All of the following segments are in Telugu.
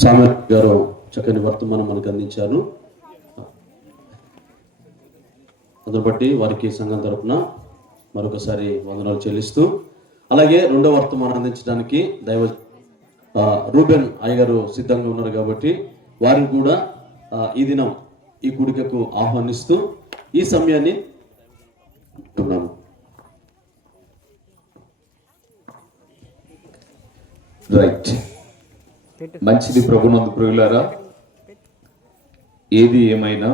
సామెత గారు చక్కని వర్తమానం మనకు అందించారు. అందును బట్టి వారికి సంఘం తరపున మరొకసారి వందనాలు చెల్లిస్తూ, అలాగే రెండో వర్తమానం అందించడానికి దైవ రూబెన్ అయ్యగారు సిద్ధంగా ఉన్నారు కాబట్టి వారిని కూడా ఈ దినం ఈ కూడికకు ఆహ్వానిస్తూ ఈ సమయాన్ని ఉన్నాము. రైట్, మంచిది. ప్రభునందు ప్రియులారా, ఏది ఏమైనా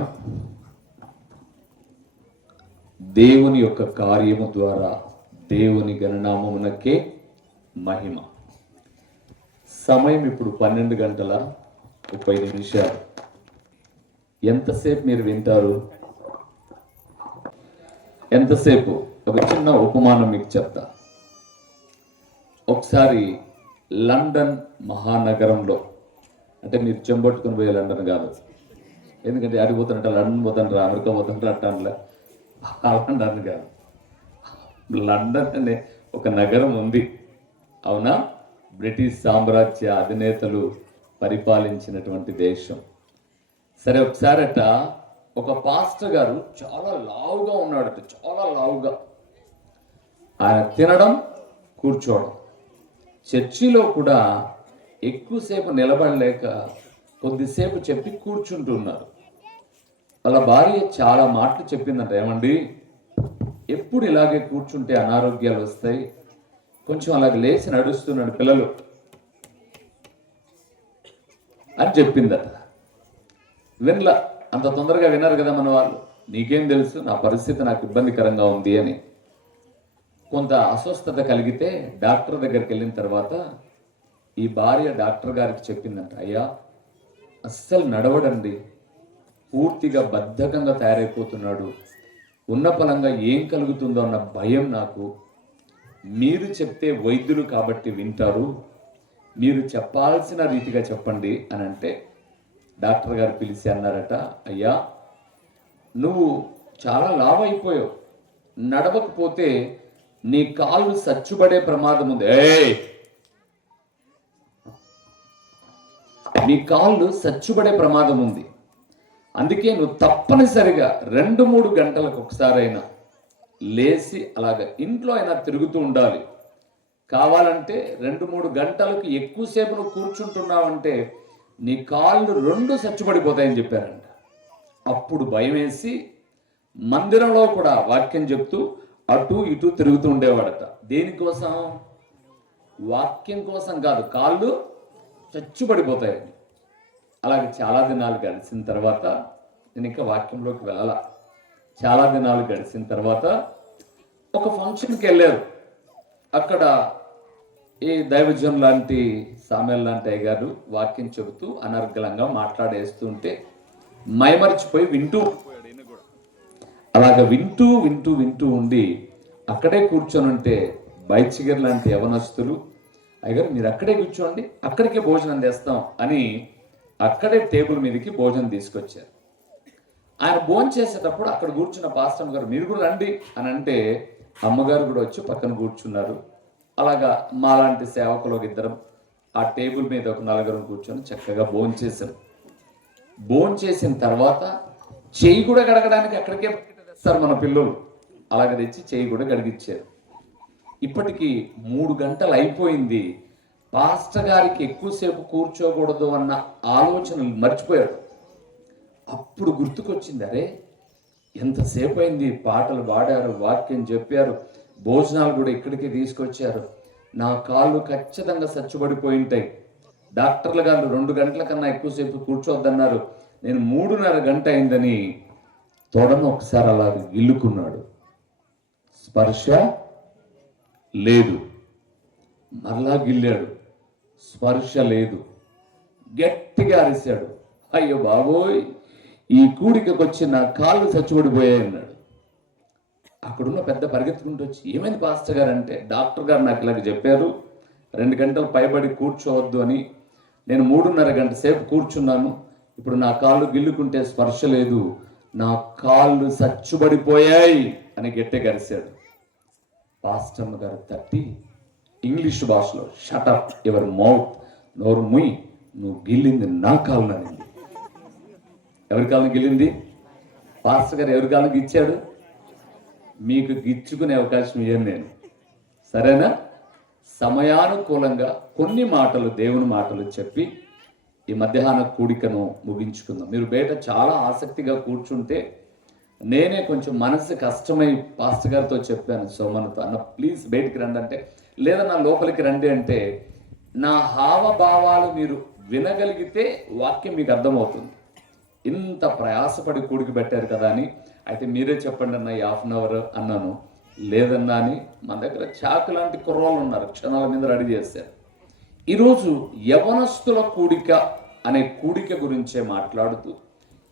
దేవుని యొక్క కార్యము ద్వారా దేవుని గణనామమునకే మహిమ. సమయం ఇప్పుడు 12:30. ఎంతసేపు మీరు వింటారు? ఎంతసేపు? ఒక చిన్న ఉపమానం మీకు చెప్తా. ఒకసారి లండన్ మహానగరంలో, అంటే మీరు చెంబొట్టుకుని పోయే లండన్ కాదు, ఎందుకంటే అడిగిపోతున్నట్ట లండన్ పోతాంటారా, అమెరికా పోతాంటారా అట్లా లండన్ కాదు. లండన్ అనే ఒక నగరం ఉంది, అవునా? బ్రిటిష్ సామ్రాజ్య అధినేతలు పరిపాలించినటువంటి దేశం. సరే, ఒకసారట ఒక పాస్టర్ గారు చాలా లావుగా ఉన్నాడట, చాలా లావుగా. ఆయన తినడం, కూర్చోవడం, చర్చిలో కూడా ఎక్కువసేపు నిలబడలేక కొద్దిసేపు చెప్పి కూర్చుంటున్నారు. వాళ్ళ భార్య చాలా మాటలు చెప్పిందంట. ఏమండి, ఎప్పుడు ఇలాగే కూర్చుంటే అనారోగ్యాలు వస్తాయి, కొంచెం అలాగే లేచి నడుస్తున్నాడు పిల్లలు అని చెప్పిందట. వినలా, అంత తొందరగా వినరు కదా మన వాళ్ళు. నీకేం తెలుసు, నా పరిస్థితి నాకు ఇబ్బందికరంగా ఉంది అని. కొంత అస్వస్థత కలిగితే డాక్టర్ దగ్గరికి వెళ్ళిన తర్వాత ఈ భార్య డాక్టర్ గారికి చెప్పిందంట, అయ్యా అస్సలు నడవడండి, పూర్తిగా బద్ధకంగా తయారైపోతున్నాడు, ఉన్న ఫలంగా ఏం కలుగుతుందో అన్న భయం నాకు. మీరు చెప్తే వైద్యులు కాబట్టి వింటారు, మీరు చెప్పాల్సిన రీతిగా చెప్పండి అని అంటే డాక్టర్ గారు పిలిచి అన్నారట, అయ్యా నువ్వు చాలా లావు అయిపోయావు, నడవకపోతే నీ కాళ్ళు సచ్చుబడే ప్రమాదం ఉంది. నీ కాళ్ళు సచ్చుబడే ప్రమాదం ఉంది. అందుకే నువ్వు తప్పనిసరిగా 2-3 గంటలకు ఒకసారైనా లేచి అలాగ ఇంట్లో అయినా తిరుగుతూ ఉండాలి. కావాలంటే 2-3 గంటలకు ఎక్కువసేపు నువ్వు కూర్చుంటున్నావంటే నీ కాళ్ళు 2 సచ్చుబడిపోతాయని చెప్పారంట. అప్పుడు భయం వేసి మందిరంలో కూడా వాక్యం చెప్తూ అటు ఇటు తిరుగుతూ ఉండేవాడట. దేనికోసం? వాక్యం కోసం కాదు, కాళ్ళు చచ్చుబడిపోతాయని. అలాగే చాలా దినాలు గడిచిన తర్వాత, నేను ఇంకా వాక్యంలోకి వెళ్ళాల, చాలా దినాలు గడిచిన తర్వాత ఒక ఫంక్షన్కి వెళ్ళారు. అక్కడ ఈ దైవజన్ లాంటి సామెల్ లాంటి అయ్యగారు వాక్యం చెబుతూ అనర్గళంగా మాట్లాడేస్తుంటే మైమరిచిపోయి వింటూ, అలాగ వింటూ వింటూ వింటూ ఉండి అక్కడే కూర్చొని ఉంటే బైచిగర్ లాంటి యవనస్తులు, అయ్యగారు మీరు అక్కడే కూర్చోండి, అక్కడికే భోజనం చేస్తాం అని అక్కడే టేబుల్ మీదకి భోజనం తీసుకొచ్చారు. ఆయన భోజనం చేసేటప్పుడు అక్కడ కూర్చున్న పాస్టర్ గారు మీరు కూడా రండి అని అంటే అమ్మగారు కూడా వచ్చి పక్కన కూర్చున్నారు. అలాగా మాలాంటి సేవకులు ఇద్దరం ఆ టేబుల్ మీద ఒక 4 కూర్చొని చక్కగా భోజనం చేశారు. భోజనం చేసిన తర్వాత చెయ్యి కూడా గడగడానికి అక్కడికే తెస్తారు మన పిల్లలు. అలాగే తెచ్చి చెయ్యి కూడా గడిగిచ్చారు. ఇప్పటికి 3 గంటలు అయిపోయింది. పాస్టర్ గారికి ఎక్కువసేపు కూర్చోకూడదు అన్న ఆలోచనలు మర్చిపోయాడు. అప్పుడు గుర్తుకొచ్చింది, అరే ఎంతసేపు అయింది, పాటలు పాడారు, వాక్యం చెప్పారు, భోజనాలు కూడా ఇక్కడికి తీసుకొచ్చారు, నా కాళ్ళు ఖచ్చితంగా సచ్చుబడిపోయి ఉంటాయి. డాక్టర్లు గారు 2 గంటల కన్నా ఎక్కువసేపు కూర్చోవద్దన్నారు, నేను 3:30 గంట అయిందని తొడను ఒకసారి అలా గిల్లుకున్నాడు. స్పర్శ లేదు. మరలా గిల్లాడు, స్పర్శ లేదు. గట్టిగా అరిశాడు, అయ్యో బాబోయ్ ఈ కూడికకు వచ్చి నా కాళ్ళు చచ్చుబడిపోయాయి అన్నాడు. అక్కడున్న పెద్ద పరిగెత్తుకుంటూ వచ్చి ఏమైంది పాస్టర్ గారు అంటే, డాక్టర్ గారు నాకు ఇలాగ చెప్పారు 2 గంటలు పైబడి కూర్చోవద్దు అని, నేను 3:30 గంట సేపు కూర్చున్నాను, ఇప్పుడు నా కాళ్ళు గిల్లుకుంటే స్పర్శ లేదు, నా కాళ్ళు చచ్చుబడిపోయాయి అని గట్టిగా అరిశాడు. పాస్టర్ గారు తట్టి ఇంగ్లీష్ భాషలో షటప్ యువర్ మౌత్, నోరు ముయ్, నువ్వు గిల్లింది నా కాలు నడింది. ఎవరి కాలం గిల్లింది? పాస్టర్ గారు ఎవరి కాలం గిచ్చాడు? మీకు గిచ్చుకునే అవకాశం ఇయ్యను నేను, సరేనా? సమయానుకూలంగా కొన్ని మాటలు, దేవుని మాటలు చెప్పి ఈ మధ్యాహ్న కూడికను ముగించుకుందాం. మీరు బయట చాలా ఆసక్తిగా కూర్చుంటే నేనే కొంచెం మనసు కష్టమై పాస్టర్ గారితో చెప్పాను, సోమన్తో, అన్న ప్లీజ్ బయటికి రండి అంటే, లేదా నా లోపలికి రండి అంటే, నా హావభావాలు మీరు వినగలిగితే వాక్యం మీకు అర్థమవుతుంది. ఇంత ప్రయాసపడి కూడికి పెట్టారు కదా అని, అయితే మీరే చెప్పండి అన్న 1/2 అవర్ అన్నాను. లేదన్నా అని మన దగ్గర చాకు లాంటి కుర్రోళ్ళు ఉన్నారు, క్షణాల మీద రెడీ చేశారు. ఈరోజు యవనస్తుల కూడిక అనే కూడిక గురించే మాట్లాడుతూ,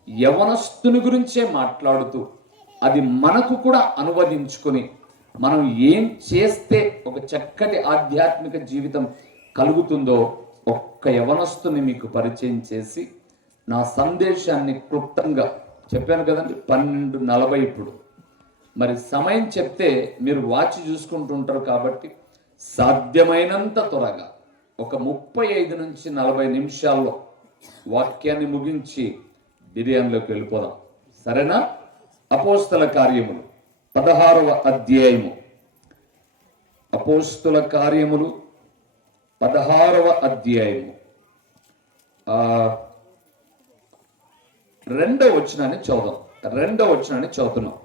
యవనస్తుని గురించే మాట్లాడుతూ, అది మనకు కూడా అనువదించుకొని మనం ఏం చేస్తే ఒక చక్కటి ఆధ్యాత్మిక జీవితం కలుగుతుందో ఒక్క యవనస్తుని మీకు పరిచయం చేసి నా సందేశాన్ని క్లుప్తంగా చెప్పాను కదండి. 12:40 ఇప్పుడు. మరి సమయం చెప్తే మీరు వాచ్ చూసుకుంటుంటారు కాబట్టి సాధ్యమైనంత త్వరగా ఒక 35 నుంచి 40 నిమిషాల్లో వాక్యాన్ని ముగించి బిర్యానీలోకి వెళ్ళిపోదాం, సరేనా? అపోస్తల కార్యములు 16వ అధ్యాయము. అపోస్తల కార్యములు 16వ అధ్యాయము 2వ వచనాన్ని చదువుదాం. 2వ వచనాన్ని చదువుతున్నాం.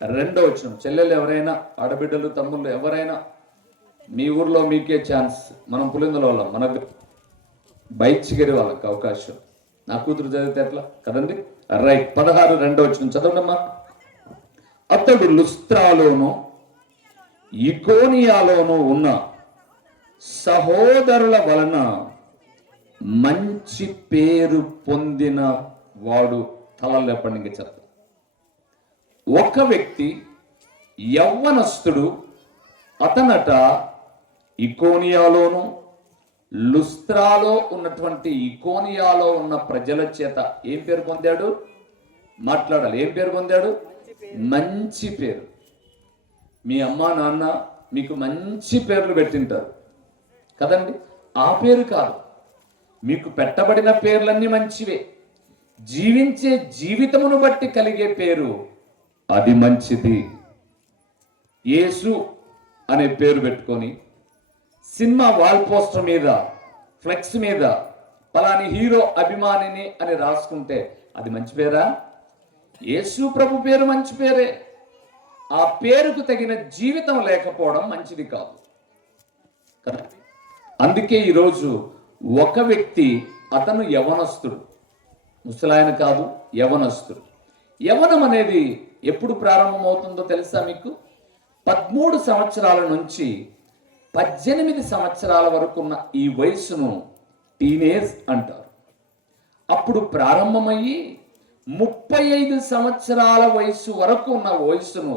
2వ వచనం. చెల్లెలు ఎవరైనా, ఆడబిడ్డలు, తమ్ముళ్ళు ఎవరైనా, మీ ఊర్లో మీకే ఛాన్స్. మనం పులిందుల వాళ్ళం, మనకు బైచిగిరి వాళ్ళకి అవకాశం. నా కూతురు చదివితే ఎట్లా కదండి? రైట్. 16 2వ వచనం చదవండమ్మా. అతడు లుస్త్రాలోను ఇకోనియాలోను ఉన్న సహోదరుల వలన మంచి పేరు పొందిన వాడు. తలలు లేపండి చెప్తా. ఒక వ్యక్తి యవ్వనస్తుడు, అతనట ఇకోనియాలోను లుస్త్రాలో ఉన్నటువంటి ఇకోనియాలో ఉన్న ప్రజల చేత ఏం పేరు పొందాడు? మాట్లాడాలి. ఏం పేరు పొందాడు? మంచి పేరు. మీ అమ్మా నాన్న మీకు మంచి పేర్లు పెట్టింటారు కదండి. ఆ పేరు కాదు, మీకు పెట్టబడిన పేర్లన్నీ మంచివే. జీవించే జీవితమును బట్టి కలిగే పేరు అది మంచిది. యేసు అనే పేరు పెట్టుకొని సినిమా వాల్ పోస్టర్ మీద, ఫ్లెక్స్ మీద పలాని హీరో అభిమానిని అని రాసుకుంటే అది మంచి పేరా? యేసు ప్రభు పేరు మంచి పేరే. ఆ పేరుకు తగిన జీవితం లేకపోవడం మంచిది కాదు. అందుకే ఈరోజు ఒక వ్యక్తి, అతను యవనస్తుడు, ముసలాయన కాదు, యవనస్తుడు. యవనం అనేది ఎప్పుడు ప్రారంభమవుతుందో తెలుసా మీకు? 13 సంవత్సరాల నుంచి 18 సంవత్సరాల వరకు ఉన్న ఈ వయసును టీనేజ్ అంటారు. అప్పుడు ప్రారంభమయ్యి 35 సంవత్సరాల వయసు వరకు ఉన్న వయసును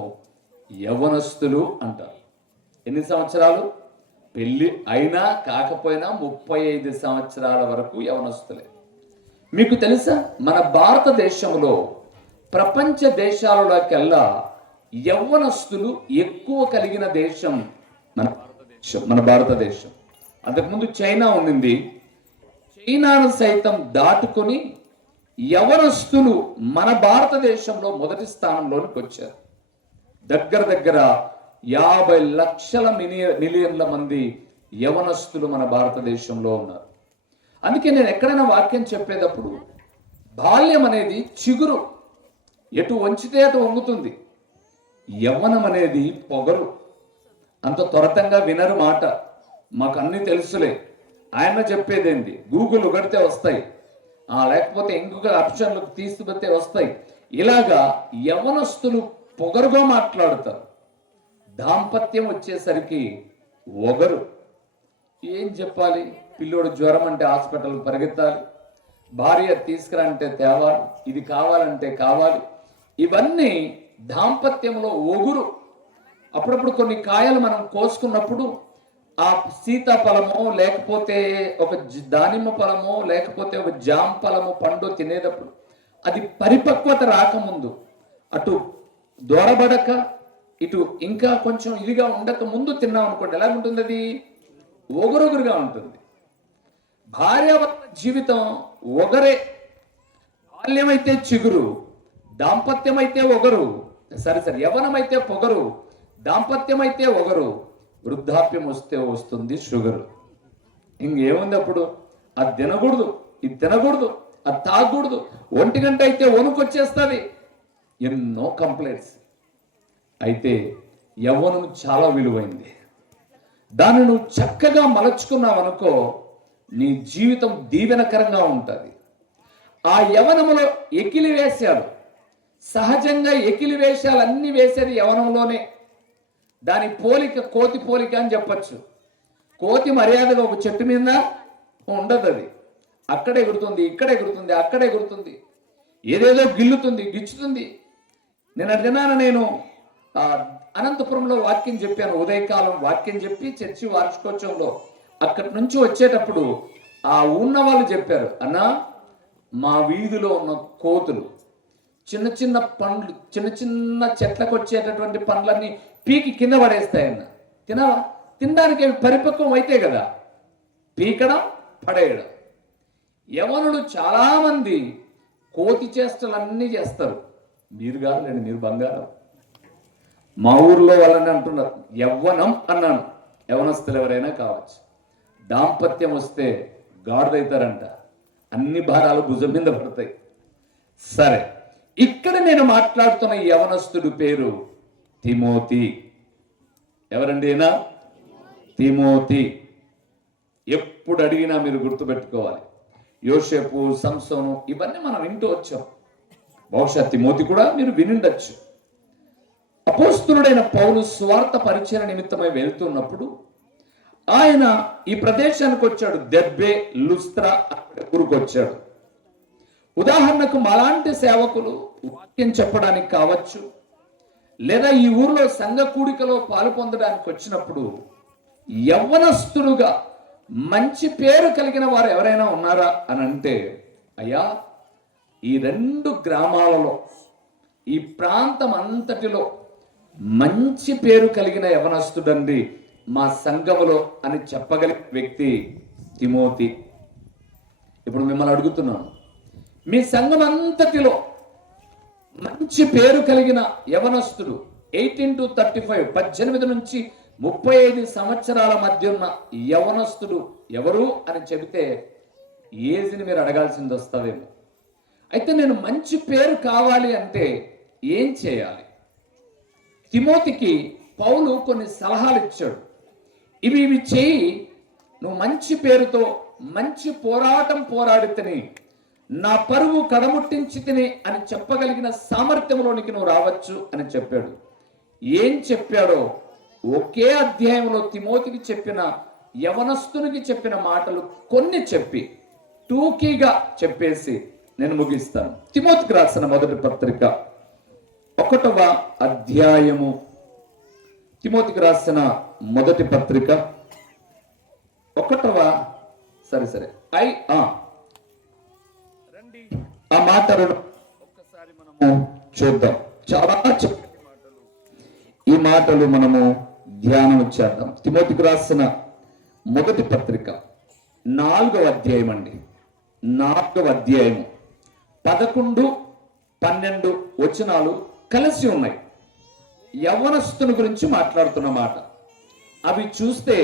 యవనస్తులు అంటారు. ఎన్ని సంవత్సరాలు? పెళ్లి అయినా కాకపోయినా 35 సంవత్సరాల వరకు యవనస్తులే. మీకు తెలుసా, మన భారతదేశంలో ప్రపంచ దేశాలలోకెల్లా యవ్వనస్తులు ఎక్కువ కలిగిన దేశం మన భారతదేశం. అంతకుముందు చైనా ఉండింది. చైనాను సైతం దాటుకొని యవనస్తులు మన భారతదేశంలో మొదటి స్థానంలోనికి వచ్చారు. దగ్గర 50 లక్షల మిలియన్ల మంది యవనస్తులు మన భారతదేశంలో ఉన్నారు. అందుకే నేను ఎక్కడైనా వాక్యం చెప్పేటప్పుడు, బాల్యం అనేది చిగురు, ఎటు వంచితే అటు వంగుతుంది. యవ్వనం అనేది పొగరు. అంత త్వరతంగా వినరు మాట. మాకు అన్ని తెలుసులే, ఆయన చెప్పేదేంటి, గూగుల్ కొడితే వస్తాయి, లేకపోతే ఇంకొక ఆప్షన్లు తీసుకుపోతే వస్తాయి. ఇలాగా యవనస్తులు పొగరుగా మాట్లాడతారు. దాంపత్యం వచ్చేసరికి ఒగరు. ఏం చెప్పాలి? పిల్లోడు జ్వరం అంటే హాస్పిటల్ పరిగెత్తాలి, భార్య తీసుకురా అంటే తేవాలి, ఇది కావాలంటే కావాలి. ఇవన్నీ దాంపత్యంలో ఒగురు. అప్పుడప్పుడు కొన్ని కాయలు మనం కోసుకున్నప్పుడు ఆ సీతాఫలమో, లేకపోతే ఒక దానిమ్మ ఫలమో, లేకపోతే ఒక జామ ఫలము పండు తినేటప్పుడు అది పరిపక్వత రాకముందు, అటు దూరబడక ఇటు ఇంకా కొంచెం ఇదిగా ఉండక ముందు తిన్నాం అనుకోండి, ఎలా ఉంటుంది? అది ఒగురొగురుగా ఉంటుంది. భార్యాభర్త జీవితం ఒకరే. బాల్యమైతే చిగురు, దాంపత్యమైతే ఒకరు, యవ్వనమైతే పొగరు, దాంపత్యమైతే ఒకరు, వృద్ధాప్యం వస్తే వస్తుంది షుగరు. ఇంకేముంది అప్పుడు? అది తినకూడదు, ఇది తినకూడదు, అది తాగకూడదు, 1 గంట అయితే వణుకొచ్చేస్తుంది, ఎన్నో కంప్లైంట్స్. అయితే యవ్వనం చాలా విలువైంది. దాన్ని నువ్వు చక్కగా మలచుకున్నావు అనుకో, నీ జీవితం దీవెనకరంగా ఉంటుంది. ఆ యవనములో ఎకిలి వేశాడు. సహజంగా ఎకిలి వేషాలు అన్ని వేసేది యవనంలోనే. దాని పోలిక కోతి పోలిక అని చెప్పచ్చు. కోతి మర్యాదగా ఒక చెట్టు మీద ఉండదు. అది అక్కడే ఎగురుతుంది, ఇక్కడ ఎగురుతుంది, అక్కడ ఎగురుతుంది, ఏదేదో గిల్లుతుంది, గిచ్చుతుంది. నేను అనంతపురంలో వాక్యం చెప్పాను. ఉదయకాలం వాక్యం చెప్పి చర్చి వార్షికోత్సవంలో అక్కడి నుంచి వచ్చేటప్పుడు ఆ ఉన్న వాళ్ళు చెప్పారు, అన్నా మా వీధిలో ఉన్న కోతులు చిన్న చిన్న పండ్లు, చిన్న చిన్న చెట్లకు వచ్చేటటువంటి పండ్లన్నీ పీకి కింద పడేస్తాయన్న. తినవా? తినడానికి పరిపక్వం అయితే కదా, పీకడం పడేయడం. యవనులు చాలామంది కోతి చేష్టలన్నీ చేస్తారు. మీరు కాదులేండి, మీరు బంగారం. మా ఊర్లో వాళ్ళని అంటున్నారు, యవ్వనం అన్నాను. యవనస్తులు ఎవరైనా కావచ్చు. దాంపత్యం వస్తే గాడిదవుతారంట, అన్ని భారాలు భుజం మీద పడతాయి. సరే, ఇక్కడ నేను మాట్లాడుతున్న యవనస్తుడు పేరు తిమోతి. ఎవరండి ఈయన? తిమోతి. ఎప్పుడు అడిగినా మీరు గుర్తుపెట్టుకోవాలి. యోసేపు, సంసోను ఇవన్నీ మనం వింటూ వచ్చాం. బహుశా తిమోతి కూడా మీరు వినిండొచ్చు. అపోస్తులుడైన పౌలు స్వార్థ పరిచయ నిమిత్తమై వెళ్తున్నప్పుడు ఆయన ఈ ప్రదేశానికి వచ్చాడు. దెర్బే, లుస్త్రా ఊరికి వచ్చాడు. ఉదాహరణకు మాలాంటి సేవకులు వాక్యం చెప్పడానికి కావచ్చు, లేదా ఈ ఊర్లో సంఘ కూడికలో పాలు పొందడానికి వచ్చినప్పుడు యవ్వనస్తుడుగా మంచి పేరు కలిగిన వారు ఎవరైనా ఉన్నారా అని అంటే, అయ్యా ఈ 2 గ్రామాలలో, ఈ ప్రాంతం అంతటిలో మంచి పేరు కలిగిన యవనస్తుడండి మా సంఘములో అని చెప్పగలిగిన వ్యక్తి తిమోతి. ఇప్పుడు మిమ్మల్ని అడుగుతున్నాను, మీ సంఘం అంతటిలో మంచి పేరు కలిగిన యవనస్తుడు 18 to 35, 18 నుంచి 35 సంవత్సరాల మధ్య ఉన్న యవనస్తుడు ఎవరు అని చెబితే ఏజ్ని మీరు అడగాల్సింది వస్తుందేమో. అయితే నేను మంచి పేరు కావాలి అంటే ఏం చేయాలి? తిమోతికి పౌలు కొన్ని సలహాలు ఇచ్చాడు. ఇవి చేయి, నువ్వు మంచి పేరుతో మంచి పోరాటం పోరాడితేనే, నా పరువు కడముట్టించి తిని అని చెప్పగలిగిన సామర్థ్యంలోనికి నువ్వు రావచ్చు అని చెప్పాడు. ఏం చెప్పాడో ఒకే అధ్యాయంలో తిమోతికి చెప్పిన, యవనస్తునికి చెప్పిన మాటలు కొన్ని చెప్పి టూకీగా చెప్పేసి నేను ముగిస్తాను. తిమోతికి రాసిన మొదటి పత్రిక 1వ అధ్యాయము. తిమోతికి రాసిన మొదటి పత్రిక 1వ ఆ మాటలను ఒక్కసారి మనము చూద్దాం. చాలా చక్కటి మాటలు. ఈ మాటలు మనము ధ్యానం చేద్దాం. తిమోతికి రాసిన మొదటి పత్రిక 4వ అధ్యాయం అండి. 4వ అధ్యాయము 11, 12 వచనాలు కలిసి ఉన్నాయి. యవ్వనస్తుని గురించి మాట్లాడుతున్న మాట. అవి చూస్తే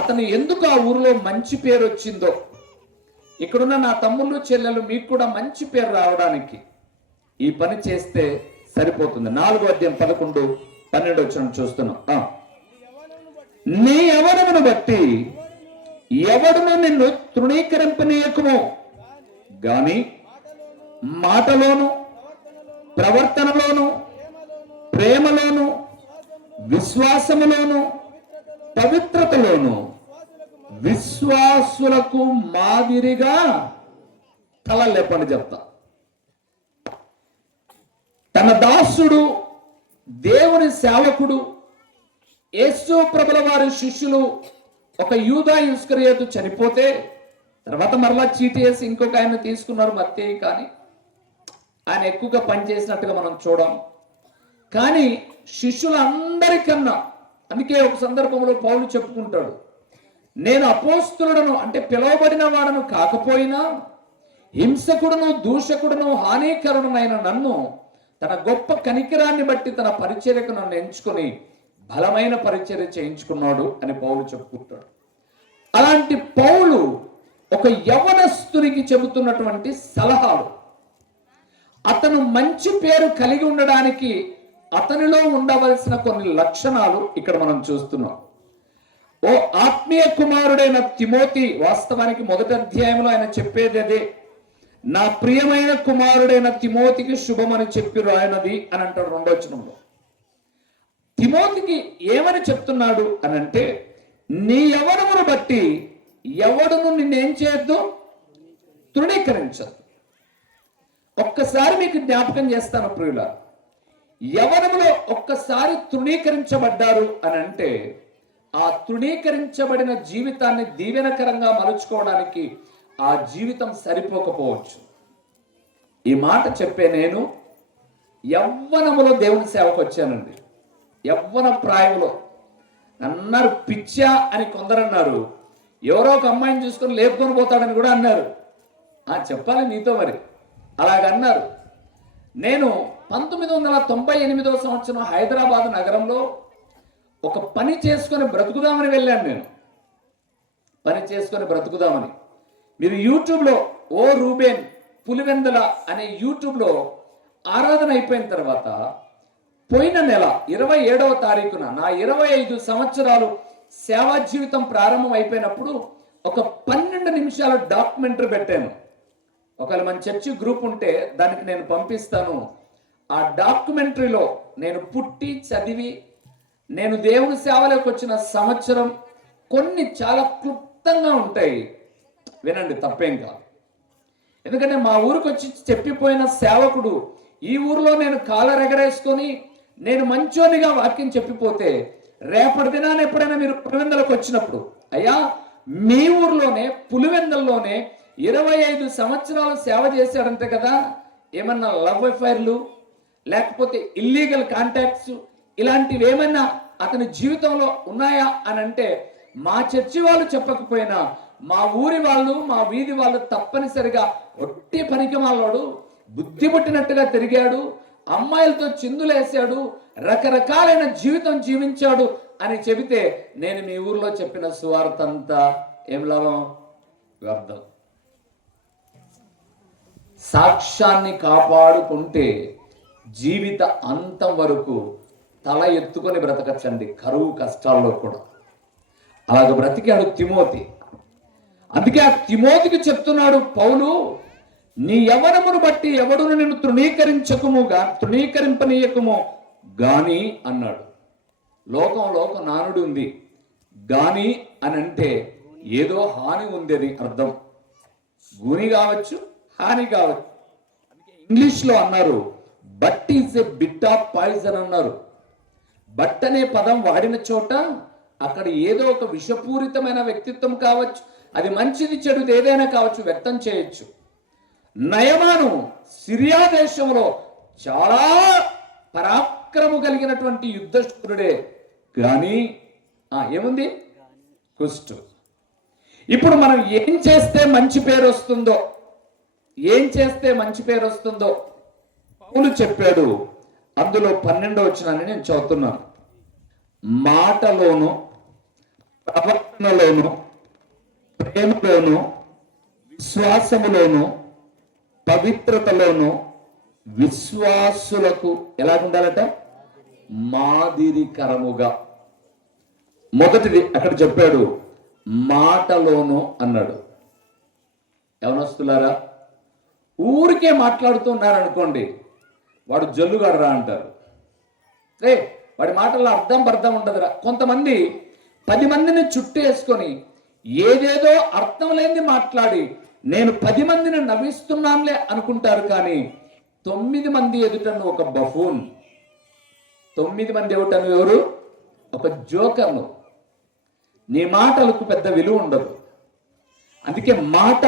అతను ఎందుకు ఆ ఊరిలో మంచి పేరు వచ్చిందో, ఇక్కడున్న నా తమ్ముళ్ళు చెల్లెలు మీకు కూడా మంచి పేరు రావడానికి ఈ పని చేస్తే సరిపోతుంది. 4వ అధ్యాయం 11, 12 వచనం చూస్తున్నాం. నీ యవ్వనమును బట్టి ఎవడును నిన్ను తృణీకరింపనీయకుము గాని మాటలోను, ప్రవర్తనలోను, ప్రేమలోను, విశ్వాసములోను, పవిత్రతలోను విశ్వాసులకు మాదిరిగా తలలేపని చెప్తా. తన దాసుడు, దేవుని సేవకుడు, యేసు ప్రభుల వారి శిష్యులు ఒక యూదా ఇస్కరియోతు చనిపోతే తర్వాత మరలా చీటీ వేసి ఇంకొక ఆయన తీసుకున్నారు, మత్తయి. కానీ ఆయన ఎక్కువగా పనిచేసినట్టుగా మనం చూడం. కానీ శిష్యులందరికన్నా, అందుకే ఒక సందర్భంలో పౌలు చెప్పుకుంటాడు, నేను అపోస్తులుడను అంటే పిలువబడిన వాడను కాకపోయినా హింసకుడును దూషకుడును హానికరుడునైన నన్ను తన గొప్ప కనికరాన్ని బట్టి తన పరిచర్యకు నన్ను ఎంచుకొని బలమైన పరిచర్య చేయించుకున్నాడు అని పౌలు చెప్పుకుంటాడు. అలాంటి పౌలు ఒక యవనస్తునికి చెబుతున్నటువంటి సలహాలు, అతను మంచి పేరు కలిగి ఉండడానికి అతనిలో ఉండవలసిన కొన్ని లక్షణాలు ఇక్కడ మనం చూస్తున్నాం. ఓ ఆత్మీయ కుమారుడైన తిమోతి, వాస్తవానికి మొదటి అధ్యాయంలో ఆయన చెప్పేది అదే, నా ప్రియమైన కుమారుడైన తిమోతికి శుభమని చెప్పి రాయనది అని అంటాడు 2వ వచనంలో. తిమోతికి ఏమని చెప్తున్నాడు అని అంటే, నీ యవ్వనమును బట్టి ఎవడును నిన్నేం చేయొద్దు, తృణీకరించదు. ఒక్కసారి మీకు జ్ఞాపకం చేస్తాను ప్రియుల, యవ్వనములో ఒక్కసారి తృణీకరించబడ్డారు అని అంటే ఆ తృణీకరించబడిన జీవితాన్ని దీవెనకరంగా మలుచుకోవడానికి ఆ జీవితం సరిపోకపోవచ్చు. ఈ మాట చెప్పే నేను యవ్వనములో దేవుని సేవకు వచ్చానండి. యవ్వన ప్రాయంలో అన్నారు పిచ్చా అని కొందరు అన్నారు, ఎవరో ఒక అమ్మాయిని చూసుకొని లేపుకొని పోతాడని కూడా అన్నారు. చెప్పాలి నీతో మరి, అలాగన్నారు. నేను 1998వ సంవత్సరం హైదరాబాద్ నగరంలో ఒక పని చేసుకొని బ్రతుకుదామని వెళ్ళాను. నేను పని చేసుకొని బ్రతుకుదామని, మీరు యూట్యూబ్లో ఓ రూబేన్ పులివెందుల అనే యూట్యూబ్లో ఆరాధన అయిపోయిన తర్వాత పోయిన నెల 27వ తారీఖున నా 25 సంవత్సరాలు సేవా జీవితం ప్రారంభం అయిపోయినప్పుడు ఒక 12 నిమిషాల డాక్యుమెంటరీ పెట్టాను. ఒకవేళ మన చర్చి గ్రూప్ ఉంటే దానికి నేను పంపిస్తాను. ఆ డాక్యుమెంటరీలో నేను పుట్టి చదివి నేను దేవుని సేవలోకి వచ్చిన సంవత్సరం కొన్ని చాలా క్లుప్తంగా ఉంటాయి. వినండి, తప్పేం కాదు. ఎందుకంటే మా ఊరికి వచ్చి చెప్పిపోయిన సేవకుడు ఈ ఊరిలో నేను కాలర్ ఎగరేసుకొని నేను మంచోనిగా వాక్యం చెప్పిపోతే రేపటి దినాన్ని ఎప్పుడైనా మీరు పులివెందులకు వచ్చినప్పుడు, అయ్యా మీ ఊర్లోనే పులివెందుల్లోనే 25 సంవత్సరాలు సేవ చేశాడంతే కదా, ఏమన్నా లవ్ అఫైర్లు లేకపోతే ఇల్లీగల్ కాంటాక్ట్స్ ఇలాంటివి ఏమన్నా అతని జీవితంలో ఉన్నాయా అని అంటే మా చర్చి వాళ్ళు చెప్పకపోయినా మా ఊరి వాళ్ళు మా వీధి వాళ్ళు తప్పనిసరిగా ఒట్టి పనికి మాలోడు, బుద్ధి పుట్టినట్టుగా తిరిగాడు, అమ్మాయిలతో చిందులేశాడు, రకరకాలైన జీవితం జీవించాడు అని చెబితే నేను మీ ఊర్లో చెప్పిన సువార్త అంతా ఏం లాభం, వ్యర్థం. సాక్ష్యాన్ని కాపాడుకుంటే జీవిత అంతం వరకు తల ఎత్తుకొని బ్రతకచ్చండి, కరువు కష్టాల్లో కూడా. అలాగ బ్రతికాడు తిమోతి. అందుకే ఆ తిమోతికి చెప్తున్నాడు పౌలు, నీ యవ్వనమును బట్టి ఎవడును నిన్ను తృణీకరింపనీయకము గాని అన్నాడు. లోక నానుడు ఉంది. గాని అని అంటే ఏదో హాని ఉంది అని అర్థం. గుని కావచ్చు, హాని కావచ్చు. ఇంగ్లీష్లో అన్నారు but is a bit of poison అన్నారు. బట్ అనే పదం వాడిన చోట అక్కడ ఏదో ఒక విషపూరితమైన వ్యక్తిత్వం కావచ్చు, అది మంచిది చెడుది ఏదైనా కావచ్చు, వ్యక్తం చేయొచ్చు. నయమాను సిరియా దేశంలో చాలా పరాక్రము కలిగినటువంటి యుద్ధశూరుడే, కానీ ఏముంది, కుష్టు. ఇప్పుడు మనం ఏం చేస్తే మంచి పేరు వస్తుందో, పౌలు చెప్పాడు. అందులో 12వ వచనాన్ని నేను చదువుతున్నాను. మాటలోను ప్రవర్తనలోను ప్రేమలోను విశ్వాసములోను పవిత్రతలోను విశ్వాసులకు ఎలా ఉండాలట, మాదిరికరముగా. మొదటిది అక్కడ చెప్పాడు మాటలోను అన్నాడు. యవనస్తులారా, ఊరికే మాట్లాడుతున్నారు అనుకోండి, వాడు జల్లుగాడరా అంటారు. వాడి మాటల్లో అర్థం ఉండదురా. కొంతమంది 10 మందిని చుట్టేసుకొని ఏదేదో అర్థం లేని మాట్లాడి నేను 10 మందిని నవ్విస్తున్నానులే అనుకుంటారు. కానీ 9 మంది ఎదుటను ఒక బఫూన్, 9 మంది ఎదుటను ఎవరు, ఒక జోకర్ను. నీ మాటలకు పెద్ద విలువ ఉండదు. అందుకే మాట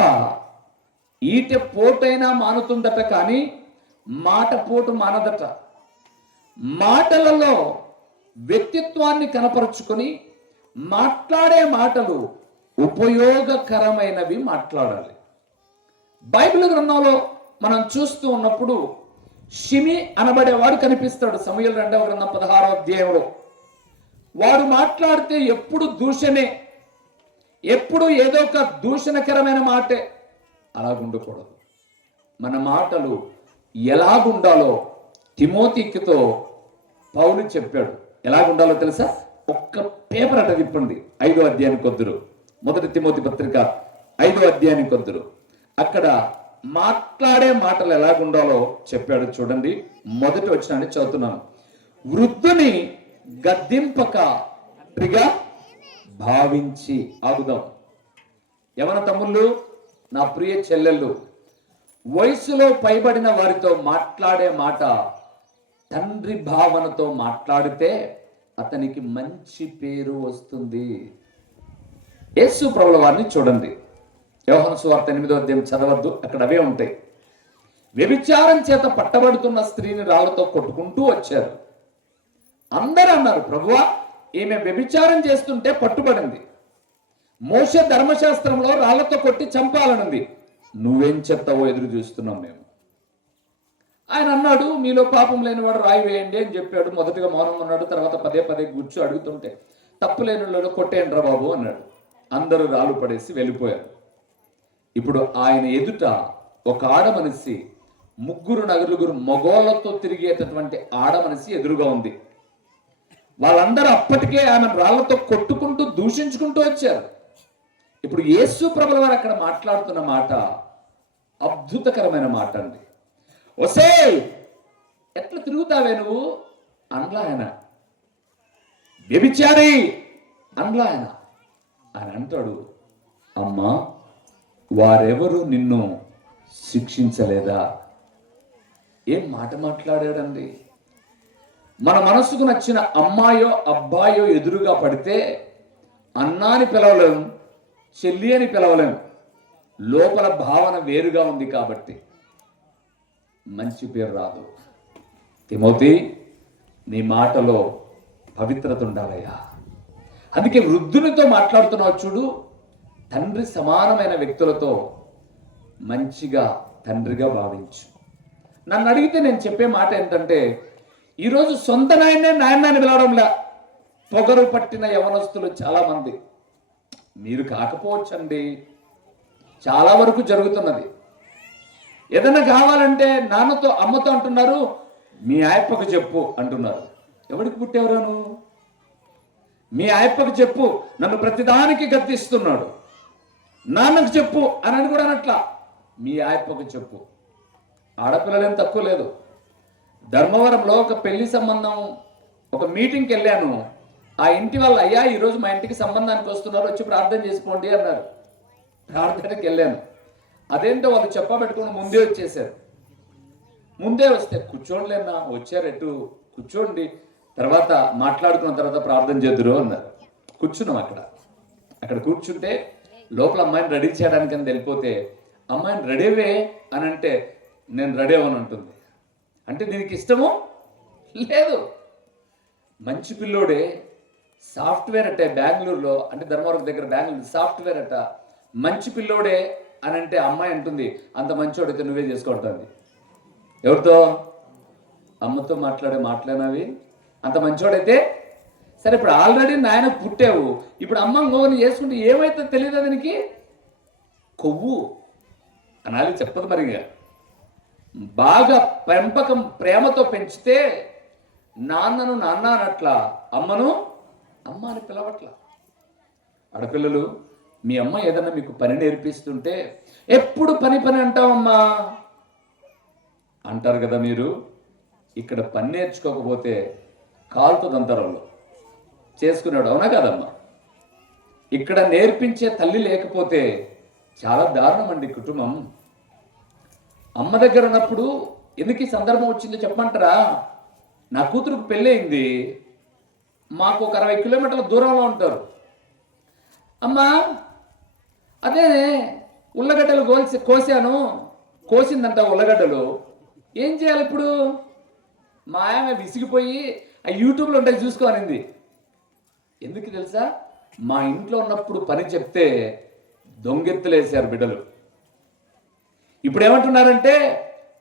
ఈట పోటైనా మానుతుందట, కానీ మాట పోటు మానదట. మాటలలో వ్యక్తిత్వాన్ని కనపరుచుకొని మాట్లాడే మాటలు ఉపయోగకరమైనవి మాట్లాడాలి. బైబిల్ గ్రంథంలో మనం చూస్తూ ఉన్నప్పుడు షిమి అనబడేవాడు కనిపిస్తాడు. సమూయేలు 2వ గ్రంథం 16వ అధ్యాయంలో. వాడు మాట్లాడితే ఎప్పుడు దూషణే, ఎప్పుడు ఏదో ఒక దూషణకరమైన మాటే. అలాగుండకూడదు. మన మాటలు ఎలాగుండాలో తిమోతితో పౌలు చెప్పాడు. ఎలాగుండాలో తెలుసా? ఒక్క పేపర్ అట తిప్పండి, 5వ అధ్యాయానికి వద్దురు. 1 తిమోతి పత్రిక 5వ అధ్యాయానికి వద్దురు. అక్కడ మాట్లాడే మాటలు ఎలాగుండాలో చెప్పాడు. చూడండి, మొదటి వచనాన్ని చదువుతున్నాను. వృద్ధుని గద్దింపక తండ్రిగా భావించి. ఆగుదాం. యవన తమ్ముళ్ళు, నా ప్రియ చెల్లెళ్ళు, వయసులో పైబడిన వారితో మాట్లాడే మాట తండ్రి భావనతో మాట్లాడితే అతనికి మంచి పేరు వస్తుంది. యేసు ప్రభుల వారిని చూడండి. యోహాను సువార్త 8వ అధ్యాయం చదవద్దు, అక్కడ అవే ఉంటాయి. వ్యభిచారం చేత పట్టబడుతున్న స్త్రీని రాళ్లతో కొట్టుకుంటూ వచ్చారు. అందరూ అన్నారు, ప్రభువా, ఈమె వ్యభిచారం చేస్తుంటే పట్టుబడింది. మోషే ధర్మశాస్త్రంలో రాళ్లతో కొట్టి చంపాలనుంది. నువ్వేం చెప్తావో ఎదురు చూస్తున్నాం మేము. ఆయన అన్నాడు, మీలో పాపం లేనివాడు రాయి వేయండి అని చెప్పాడు. మొదటిగా మౌనం ఉన్నాడు, తర్వాత పదే పదే కూర్చో అడుగుతుంటే తప్పు లేని వాళ్ళు కొట్టేయండి రా బాబు అన్నాడు. అందరూ రాళ్ళు పడేసి వెళ్ళిపోయారు. ఇప్పుడు ఆయన ఎదుట ఒక ఆడమనిషి, 3 మగోళ్లతో తిరిగేటటువంటి ఆడమనిషి ఎదురుగా ఉంది. వాళ్ళందరూ అప్పటికే ఆమె రాళ్లతో కొట్టుకుంటూ దూషించుకుంటూ వచ్చారు. ఇప్పుడు యేసు ప్రభుల వారు అక్కడ మాట్లాడుతున్న మాట అద్భుతకరమైన మాట అండి. ఒసే, ఎట్లా తిరుగుతావే నువ్వు అనలా ఆయన. వ్యభిచారి అనలా ఆయన. ఆయన అంటాడు, అమ్మా, వారెవరు నిన్ను శిక్షించలేదా? ఏం మాట మాట్లాడాడండి. మన మనసుకు నచ్చిన అమ్మాయో అబ్బాయో ఎదురుగా పడితే అన్నా అని పిలవలేము, చెల్లి అని పిలవలేము. లోపల భావన వేరుగా ఉంది కాబట్టి మంచి పేరు రాదు. తిమోతి, నీ మాటలో పవిత్రత ఉండాలయ్యా. అందుకే వృద్ధునితో మాట్లాడుతున్నావు చూడు, తండ్రి సమానమైన వ్యక్తులతో మంచిగా తండ్రిగా భావించు. నన్ను అడిగితే నేను చెప్పే మాట ఏంటంటే, ఈరోజు సొంత నాయన్నే నాయనాన్ని పిలవడంలా పొగరు పట్టిన యవనస్తులు చాలా మంది. మీరు కాకపోవచ్చండి, చాలా వరకు జరుగుతున్నది. ఏదైనా కావాలంటే నాన్నతో అమ్మతో అంటున్నారు, మీ ఆయప్పకు చెప్పు అంటున్నారు. ఎవరికి పుట్టేవరాను? మీ ఆయప్పకు చెప్పు, నన్ను ప్రతిదానికి గద్దిస్తున్నాడు. నాన్నకు చెప్పు అని కూడా అనట్లా, మీ ఆయప్పకు చెప్పు. ఆడపిల్లలేం తక్కువ లేదు. ధర్మవరంలో ఒక పెళ్లి సంబంధం, ఒక మీటింగ్కి వెళ్ళాను. ఆ ఇంటి వాళ్ళు, అయ్యా ఈరోజు మా ఇంటికి సంబంధానికి వస్తున్నారు, వచ్చి ప్రార్థన చేసుకోండి అన్నారు. ప్రార్థనకి వెళ్ళాను. అదేంటో వాళ్ళు చెప్పబెట్టుకుని ముందే వచ్చేసారు. ముందే వస్తే కూర్చోండిలేనా, వచ్చారు, ఎటు కూర్చోండి, తర్వాత మాట్లాడుకున్న తర్వాత ప్రార్థన చేద్దురు అన్నారు. కూర్చున్నాం. అక్కడ కూర్చుంటే లోపల అమ్మాయిని రెడీ చేయడానికి అని వెళ్ళిపోతే, అమ్మాయిని రెడీవే అని అంటే నేను రెడీ అవని అంటుంది. అంటే దీనికి ఇష్టమో లేదు. మంచి పిల్లోడే, సాఫ్ట్వేర్ అట్టే బెంగళూరులో, అంటే ధర్మవరం దగ్గర బెంగళూరు సాఫ్ట్వేర్ అట్ట. మంచి పిల్లోడే అని అంటే అమ్మాయి అంటుంది, అంత మంచోడైతే నువ్వే చేసుకుంటుంది. ఎవరితో? అమ్మతో మాట్లాడినవి. అంత మంచోడైతే సరే. ఇప్పుడు ఆల్రెడీ నాయన పుట్టావు, ఇప్పుడు అమ్మ ఇంకోని చేసుకుంటే ఏమైతే తెలియదు. దానికి కొవ్వు అనాలి, చెప్పదు. మరి బాగా పెంపకం ప్రేమతో పెంచితే నాన్నను నాన్న అనట్లా, అమ్మను అమ్మ అని పిలవట్లా. ఆడపిల్లలు, మీ అమ్మ ఏదన్నా మీకు పని నేర్పిస్తుంటే ఎప్పుడు పని అంటావమ్మా అంటారు కదా మీరు. ఇక్కడ పని నేర్చుకోకపోతే కాలుతుంది అంతరంలో చేసుకున్నాడు, అవునా కాదమ్మా? ఇక్కడ నేర్పించే తల్లి లేకపోతే చాలా దారుణం అండి కుటుంబం. అమ్మ దగ్గర ఉన్నప్పుడు ఎందుకు ఈ సందర్భం వచ్చిందో చెప్పమంటారా? నా కూతురుకు పెళ్ళయింది, మాకు ఒక 60 కిలోమీటర్ల దూరంలో ఉంటారు. అమ్మా, అదే ఉల్లగడ్డలు కోసాను, కోసిందంట ఉల్లగడ్డలు, ఏం చేయాలి ఇప్పుడు? మా ఆమె విసిగిపోయి ఆ యూట్యూబ్లో ఉంటాయి చూసుకోనింది. ఎందుకు తెలుసా? మా ఇంట్లో ఉన్నప్పుడు పని చెప్తే దొంగెత్తులేశారు బిడ్డలు. ఇప్పుడు ఏమంటున్నారంటే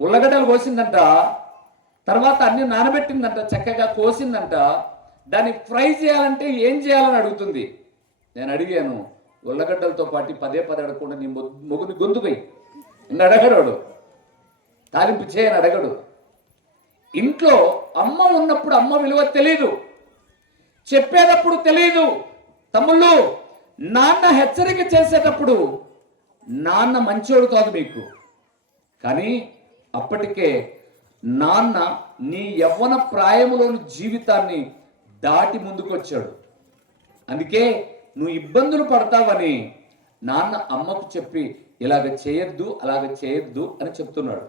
ఉల్లగడ్డలు కోసిందంట, తర్వాత అన్ని నానబెట్టిందంట, చక్కగా కోసిందంట, దాన్ని ఫ్రై చేయాలంటే ఏం చేయాలని అడుగుతుంది. నేను అడిగాను, ఉల్లగడ్డలతో పాటు పదే పదే అడగకుండా నీ మొగుని గొంతుపోయి ఇంకా అడగడు, తాలింపు చేయని అడగడు. ఇంట్లో అమ్మ ఉన్నప్పుడు అమ్మ విలువ తెలీదు, చెప్పేటప్పుడు తెలీదు. తమ్ముళ్ళు, నాన్న హెచ్చరిక చేసేటప్పుడు నాన్న మంచోడు కాదు మీకు, కానీ అప్పటికే నాన్న నీ యవ్వన ప్రాయములోని జీవితాన్ని దాటి ముందుకొచ్చాడు. అందుకే నువ్వు ఇబ్బందులు పడతావని నాన్న అమ్మకు చెప్పి ఇలాగ చేయొద్దు, అలాగ చేయొద్దు అని చెప్తున్నాడు.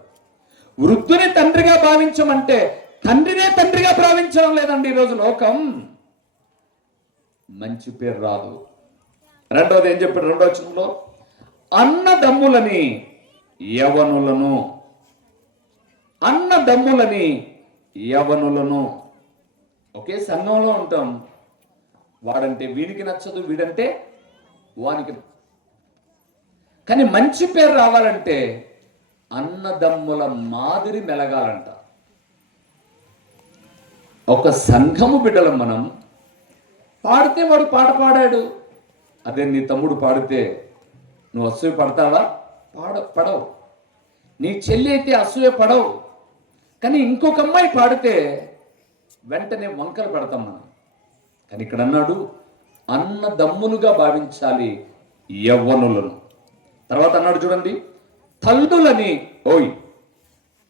వృద్ధుని తండ్రిగా భావించమంటే తండ్రినే తండ్రిగా భావించడం లేదండి ఈరోజు లోకం. మంచి పేరు రాదు. రెండవది ఏం చెప్పాడు? రెండవ వచనంలో అన్నదమ్ములని యవనులను, అన్నదమ్ములని యవనులను. ఒకే సంఘంలో ఉంటాం, వాడంటే వీడికి నచ్చదు, వీడంటే వానికి. కానీ మంచి పేరు రావాలంటే అన్నదమ్ముల మాదిరి మెలగాలంట. ఒక సంఘము బిడ్డలం మనం. పాడితే వాడు పాట పాడాడు, అదే నీ తమ్ముడు పాడితే నువ్వు అసూయ పడతావా? పడవు. నీ చెల్లి అయితే అసూయ పడవు. కానీ ఇంకొక అమ్మాయి పాడితే వెంటనే వంకలు పెడతాం మనం. కానీ ఇక్కడ అన్నాడు అన్నదమ్ములుగా భావించాలి యవ్వనులను. తర్వాత అన్నాడు చూడండి, తల్లులని,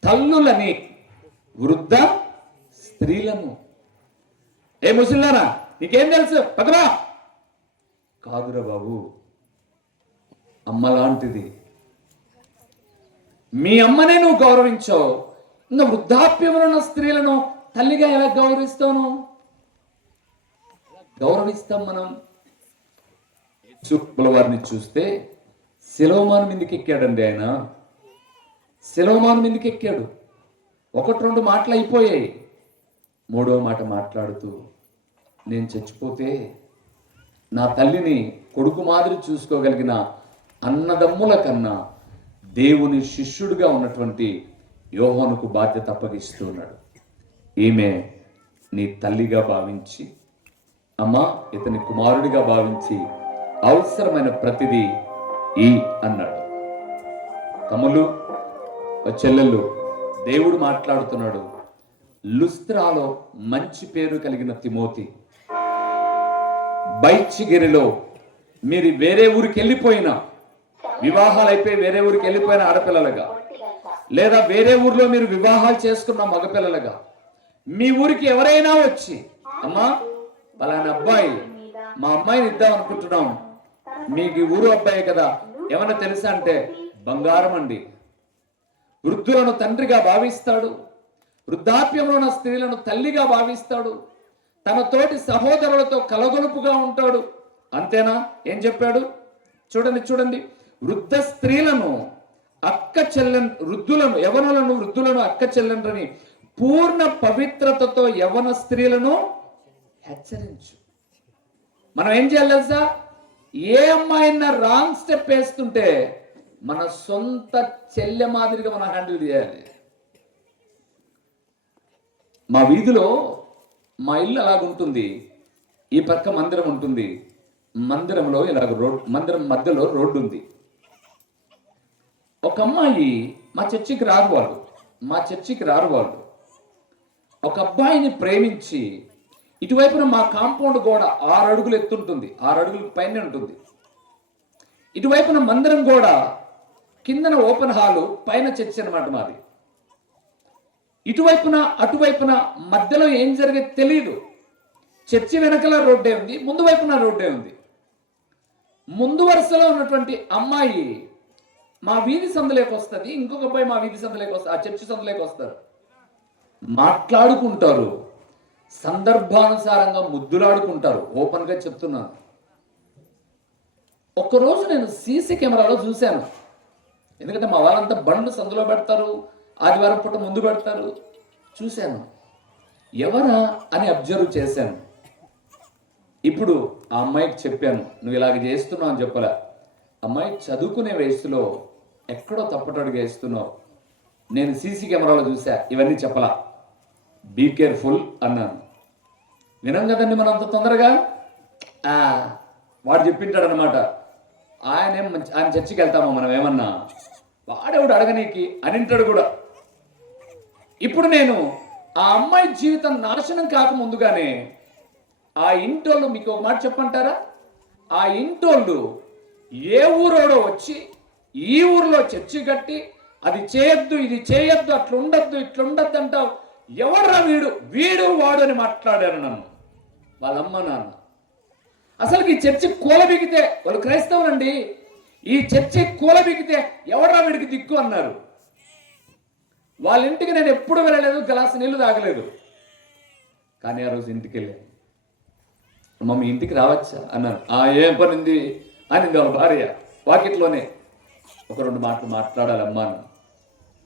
తల్లులని వృద్ధ స్త్రీలను. ఏ ముసలిదానా, నీకేం తెలుసు పక్కనా? కాదురా బాబు, అమ్మ లాంటిది. మీ అమ్మనే నువ్వు గౌరవించావు, ఇంకా వృద్ధాప్యంలో ఉన్న స్త్రీలను తల్లిగా ఎలా గౌరవిస్తాను? గౌరవిస్తాం మనం. చూపుల వారిని చూస్తే శిలోమాను మీదకి ఎక్కాడండి ఆయన. శిలోమాను మీదకి ఎక్కాడు. 1-2 మాటలు అయిపోయాయి. 3వ మాట మాట్లాడుతూ, నేను చచ్చిపోతే నా తల్లిని కొడుకు మాదిరి చూసుకోగలిగిన అన్నదమ్ముల కన్నా దేవుని శిష్యుడిగా ఉన్నటువంటి యోహానుకు బాధ్యత అప్పగిస్తున్నాడు. ఈమె నీ తల్లిగా భావించి, అమ్మా ఇతని కుమారుడిగా భావించి అవసరమైన ప్రతిదీ అన్నాడు. తమ్ముళ్ళు, చెల్లెళ్ళు, దేవుడు మాట్లాడుతున్నాడు. లుస్త్రాలో మంచి పేరు కలిగిన తిమోతి, బైచిగిరిలో మీరు వేరే ఊరికి వెళ్ళిపోయినా, వివాహాలు అయిపోయి వేరే ఊరికి వెళ్ళిపోయిన ఆడపిల్లలుగా, లేదా వేరే ఊర్లో మీరు వివాహాలు చేసుకున్న మగపిల్లలుగా మీ ఊరికి ఎవరైనా వచ్చి, అమ్మా పలానా అబ్బాయి, మా అమ్మాయిని ఇద్దాం అనుకుంటున్నాం, మీకు ఊరు అబ్బాయి కదా, ఏమన్నా తెలుసా అంటే బంగారం అండి. వృద్ధులను తండ్రిగా భావిస్తాడు, వృద్ధాప్యంలో ఉన్న స్త్రీలను తల్లిగా భావిస్తాడు, తన తోటి సహోదరులతో కలగొలుపుగా ఉంటాడు. అంతేనా? ఏం చెప్పాడు చూడండి, వృద్ధ స్త్రీలను అక్క చెల్లెన్, వృద్ధులను, యవనులను వృద్ధులను అక్క చెల్లెండ్రని పూర్ణ పవిత్రతతో యవన స్త్రీలను హెచ్చరించు. మనం ఏం చేయాలి తెలుసా? ఏ అమ్మాయినా రాంగ్ స్టెప్ వేస్తుంటే మన సొంత చెల్లె మాదిరిగా మనం హ్యాండిల్ చేయాలి. మా వీధిలో మా ఇల్లు అలాగుంటుంది, ఈ పక్క మందిరం ఉంటుంది, మందిరంలో ఇలాగ మందిరం మధ్యలో రోడ్డు ఉంది. ఒక అమ్మాయి మా చర్చికి రారు వాళ్ళు ఒక అబ్బాయిని ప్రేమించి, ఇటువైపున మా కాంపౌండ్ గోడ 6 అడుగులు ఎత్తుంటుంది, 6 అడుగుల పైన ఉంటుంది. ఇటువైపున మందిరం గోడ, కిందన ఓపెన్ హాలు, పైన చర్చి అన్నమాట మాది. ఇటువైపున అటువైపున మధ్యలో ఏం జరిగేది తెలియదు. చర్చి వెనకల రోడ్డే ఉంది, ముందు వైపున రోడ్డే ఉంది. ముందు వరుసలో ఉన్నటువంటి అమ్మాయి మా వీధి సందులోకి వస్తుంది, ఇంకొక అబ్బాయి మా వీధి సందులోకి వస్తారు, ఆ చర్చి సందులోకి వస్తారు, మాట్లాడుకుంటారు, సందర్భానుసారంగా ముద్దులాడుకుంటారు. ఓపెన్ గా చెప్తున్నాను. ఒక్కరోజు నేను సీసీ కెమెరాలో చూశాను. ఎందుకంటే మా వాళ్ళంతా బండ్లు సందులో పెడతారు, ఆదివారం పూట ముందు పెడతారు. చూశాను, ఎవరా అని అబ్జర్వ్ చేశాను. ఇప్పుడు ఆ అమ్మాయికి చెప్పాను, నువ్వు ఇలాగ చేస్తున్నావు అని చెప్పలే. అమ్మాయి చదువుకునే వయసులో ఎక్కడో తప్పటడుగు వేస్తున్నావు, నేను సీసీ కెమెరాలో చూసా, ఇవన్నీ చెప్పలా. బీ కేర్ఫుల్ అన్నాను. వినం కదండి మనం అంత తొందరగా. వాడు చెప్పింటాడు అనమాట, ఆయన చర్చికి వెళ్తామో మనం ఏమన్నా, వాడేవాడు అడగనీకి అనింటాడు కూడా. ఇప్పుడు నేను ఆ అమ్మాయి జీవితం నాశనం కాకముందుగానే ఆ ఇంటోళ్ళు, మీకు ఒక మాట చెప్పంటారా, ఆ ఇంటోళ్ళు ఏ ఊరోడో వచ్చి ఈ ఊరిలో చర్చి కట్టి అది చేయొద్దు ఇది చేయొద్దు అట్లుండద్దు ఇట్లుండద్దు అంటావు, ఎవడరా వీడు వాడు అని మాట్లాడారు నన్ను వాళ్ళమ్మ నాన్న. అసలు ఈ చర్చి కూలబిగితే, వాళ్ళు క్రైస్తవులండి, ఈ చర్చి కూలబిగితే ఎవడరా వీడికి దిక్కు అన్నారు. వాళ్ళ ఇంటికి నేను ఎప్పుడు వెళ్ళలేదు, గ్లాసు నీళ్లు తాగలేదు. కానీ ఆ రోజు ఇంటికి వెళ్ళాను. మమ్మీ ఇంటికి రావచ్చా అన్నాను. ఏం పని ఉంది అనింది వాళ్ళ భార్య. వాకిట్లోనే ఒక 2 మాటలు మాట్లాడాలి అమ్మా అని.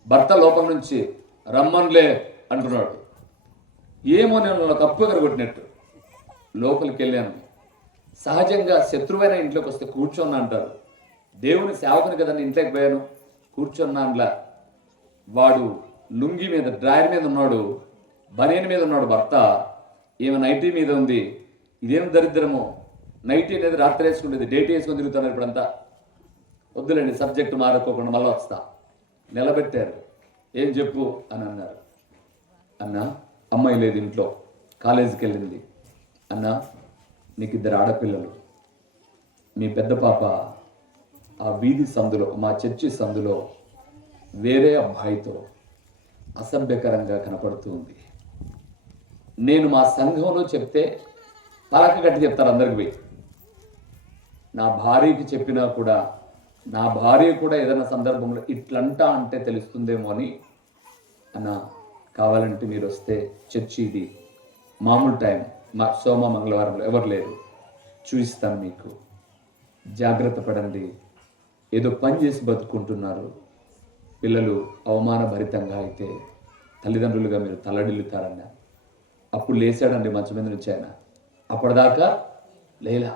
భర్త లోపల నుంచి రమ్మన్లే అంటున్నాడు. ఏమో నేను కప్పు ఎగరగొట్టినట్టు లోపలికి వెళ్ళాను. సహజంగా శత్రువైన ఇంట్లోకి వస్తే కూర్చొన్నా అంటారు. దేవుని సేవకుని కదండి, ఇంట్లోకి పోయాను, కూర్చొన్నానులా. వాడు లుంగి మీద డ్రాయర్ మీద ఉన్నాడు, బనియన్ మీద ఉన్నాడు భర్త, ఏమో నైటీ మీద ఉంది. ఇదేం దరిద్రమో, నైటీ అనేది రాత్రి వేసుకునేది, డేట్ వేసుకొని తిరుగుతున్నారు ఇప్పుడంతా. వద్దులేండి, సబ్జెక్టు మారుకోకుండా మళ్ళీ వస్తా. నిలబెట్టారు. ఏం చెప్పు అని అన్నారు. అన్న అమ్మాయి లేదు ఇంట్లో, కాలేజీకి వెళ్ళింది. అన్న నీకు 2 ఆడపిల్లలు, మీ పెద్ద పాప ఆ వీధి సందులో, మా చర్చి సందులో వేరే అబ్బాయితో అసభ్యకరంగా కనపడుతూ ఉంది. నేను మా సంఘంలో చెప్తే పలక గట్టి చెప్తారు అందరికి పోయి. నా భార్యకి చెప్పినా కూడా, నా భార్య కూడా ఏదైనా సందర్భంలో ఇట్లంటా అంటే తెలుస్తుందేమో అని, అన్న కావాలంటే మీరు వస్తే చర్చి ఇది మామూలు టైం, సోమ మంగళవారంలో ఎవరు లేరు, చూపిస్తాను మీకు, జాగ్రత్త పడండి. ఏదో పని చేసి బతుకుంటున్నారు, పిల్లలు అవమానభరితంగా అయితే తల్లిదండ్రులుగా మీరు తల్లడిల్లుతారన్న. అప్పుడు లేచాడండి మంచం మీద నుంచి ఆయన. అప్పటిదాకా లేలా.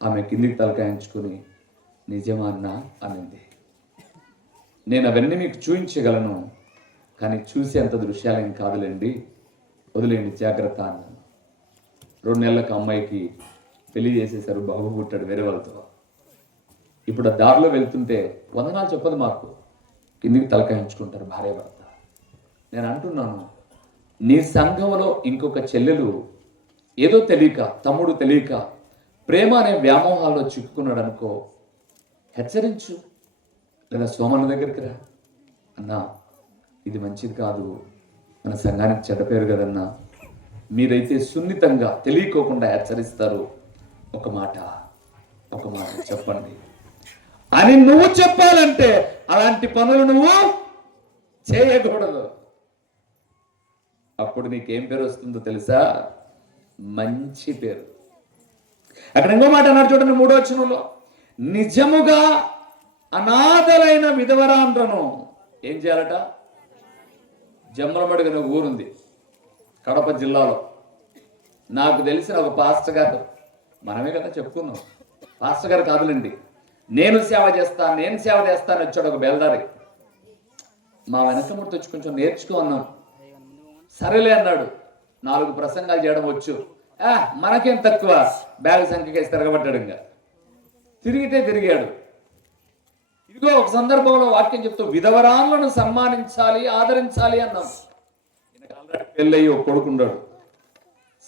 ఆమె కిందికి తలకాయించుకొని నిజమా అన్నా అనింది. నేను అవన్నీ మీకు చూపించగలను, కానీ చూసేంత దృశ్యాలేం కాదులేండి, వదిలేండి జాగ్రత్త అన్నాను. 2 నెలలకు అమ్మాయికి పెళ్లి చేసేసారు, బాబు పుట్టాడు వేరే వాళ్ళతో. ఇప్పుడు ఆ దారిలో వెళ్తుంటే వందనాలు చెప్పదు మాకు, కిందికి తలకాయించుకుంటారు భార్య భర్త. నేను అంటున్నాను, నీ సంఘంలో ఇంకొక చెల్లెలు ఏదో తెలియక, తమ్ముడు తెలియక ప్రేమ అనే వ్యామోహాల్లో చిక్కుకున్నాడు అనుకో, హెచ్చరించు. లేదా సోమన్న దగ్గరికి రా, అన్నా ఇది మంచిది కాదు, మన సంఘానికి చెడ్డ పేరు కదన్నా. మీరైతే సున్నితంగా తెలియకోకుండా హెచ్చరిస్తారు. ఒక మాట చెప్పండి అని నువ్వు చెప్పాలంటే అలాంటి పనులు నువ్వు చేయకూడదు. అప్పుడు నీకేం పేరు వస్తుందో తెలుసా? మంచి పేరు. అక్కడ ఇంకో మాట అన్నారు చూడండి, 3వ వచనంలో, నిజముగా అనాథలైన విధవరాండ్రను ఏం చేయాలట? జమ్మలమడుగు అనే ఊరుంది కడప జిల్లాలో. నాకు తెలిసిన ఒక పాస్టర్ గారు, మనమే కదా చెప్పుకున్నాం, పాస్టర్ గారు కాదులేండి, నేను సేవ చేస్తాను వచ్చాడు ఒక బెల్దారి. మా వెనకముడితో వచ్చి కొంచెం నేర్చుకో అన్నాం. సరేలే అన్నాడు. 4 ప్రసంగాలు చేయడం వచ్చు, మనకేం తక్కువ, బ్యాగ్ సంఖ్యకేసి తిరగబడ్డాడు. ఇంకా తిరిగాడు. ఇదిగో ఒక సందర్భంలో వాక్యం చెప్తూ విధవరాలను సన్మానించాలి, ఆదరించాలి అన్నాం. పెళ్ళయ్యి ఒక కొడుకున్నాడు.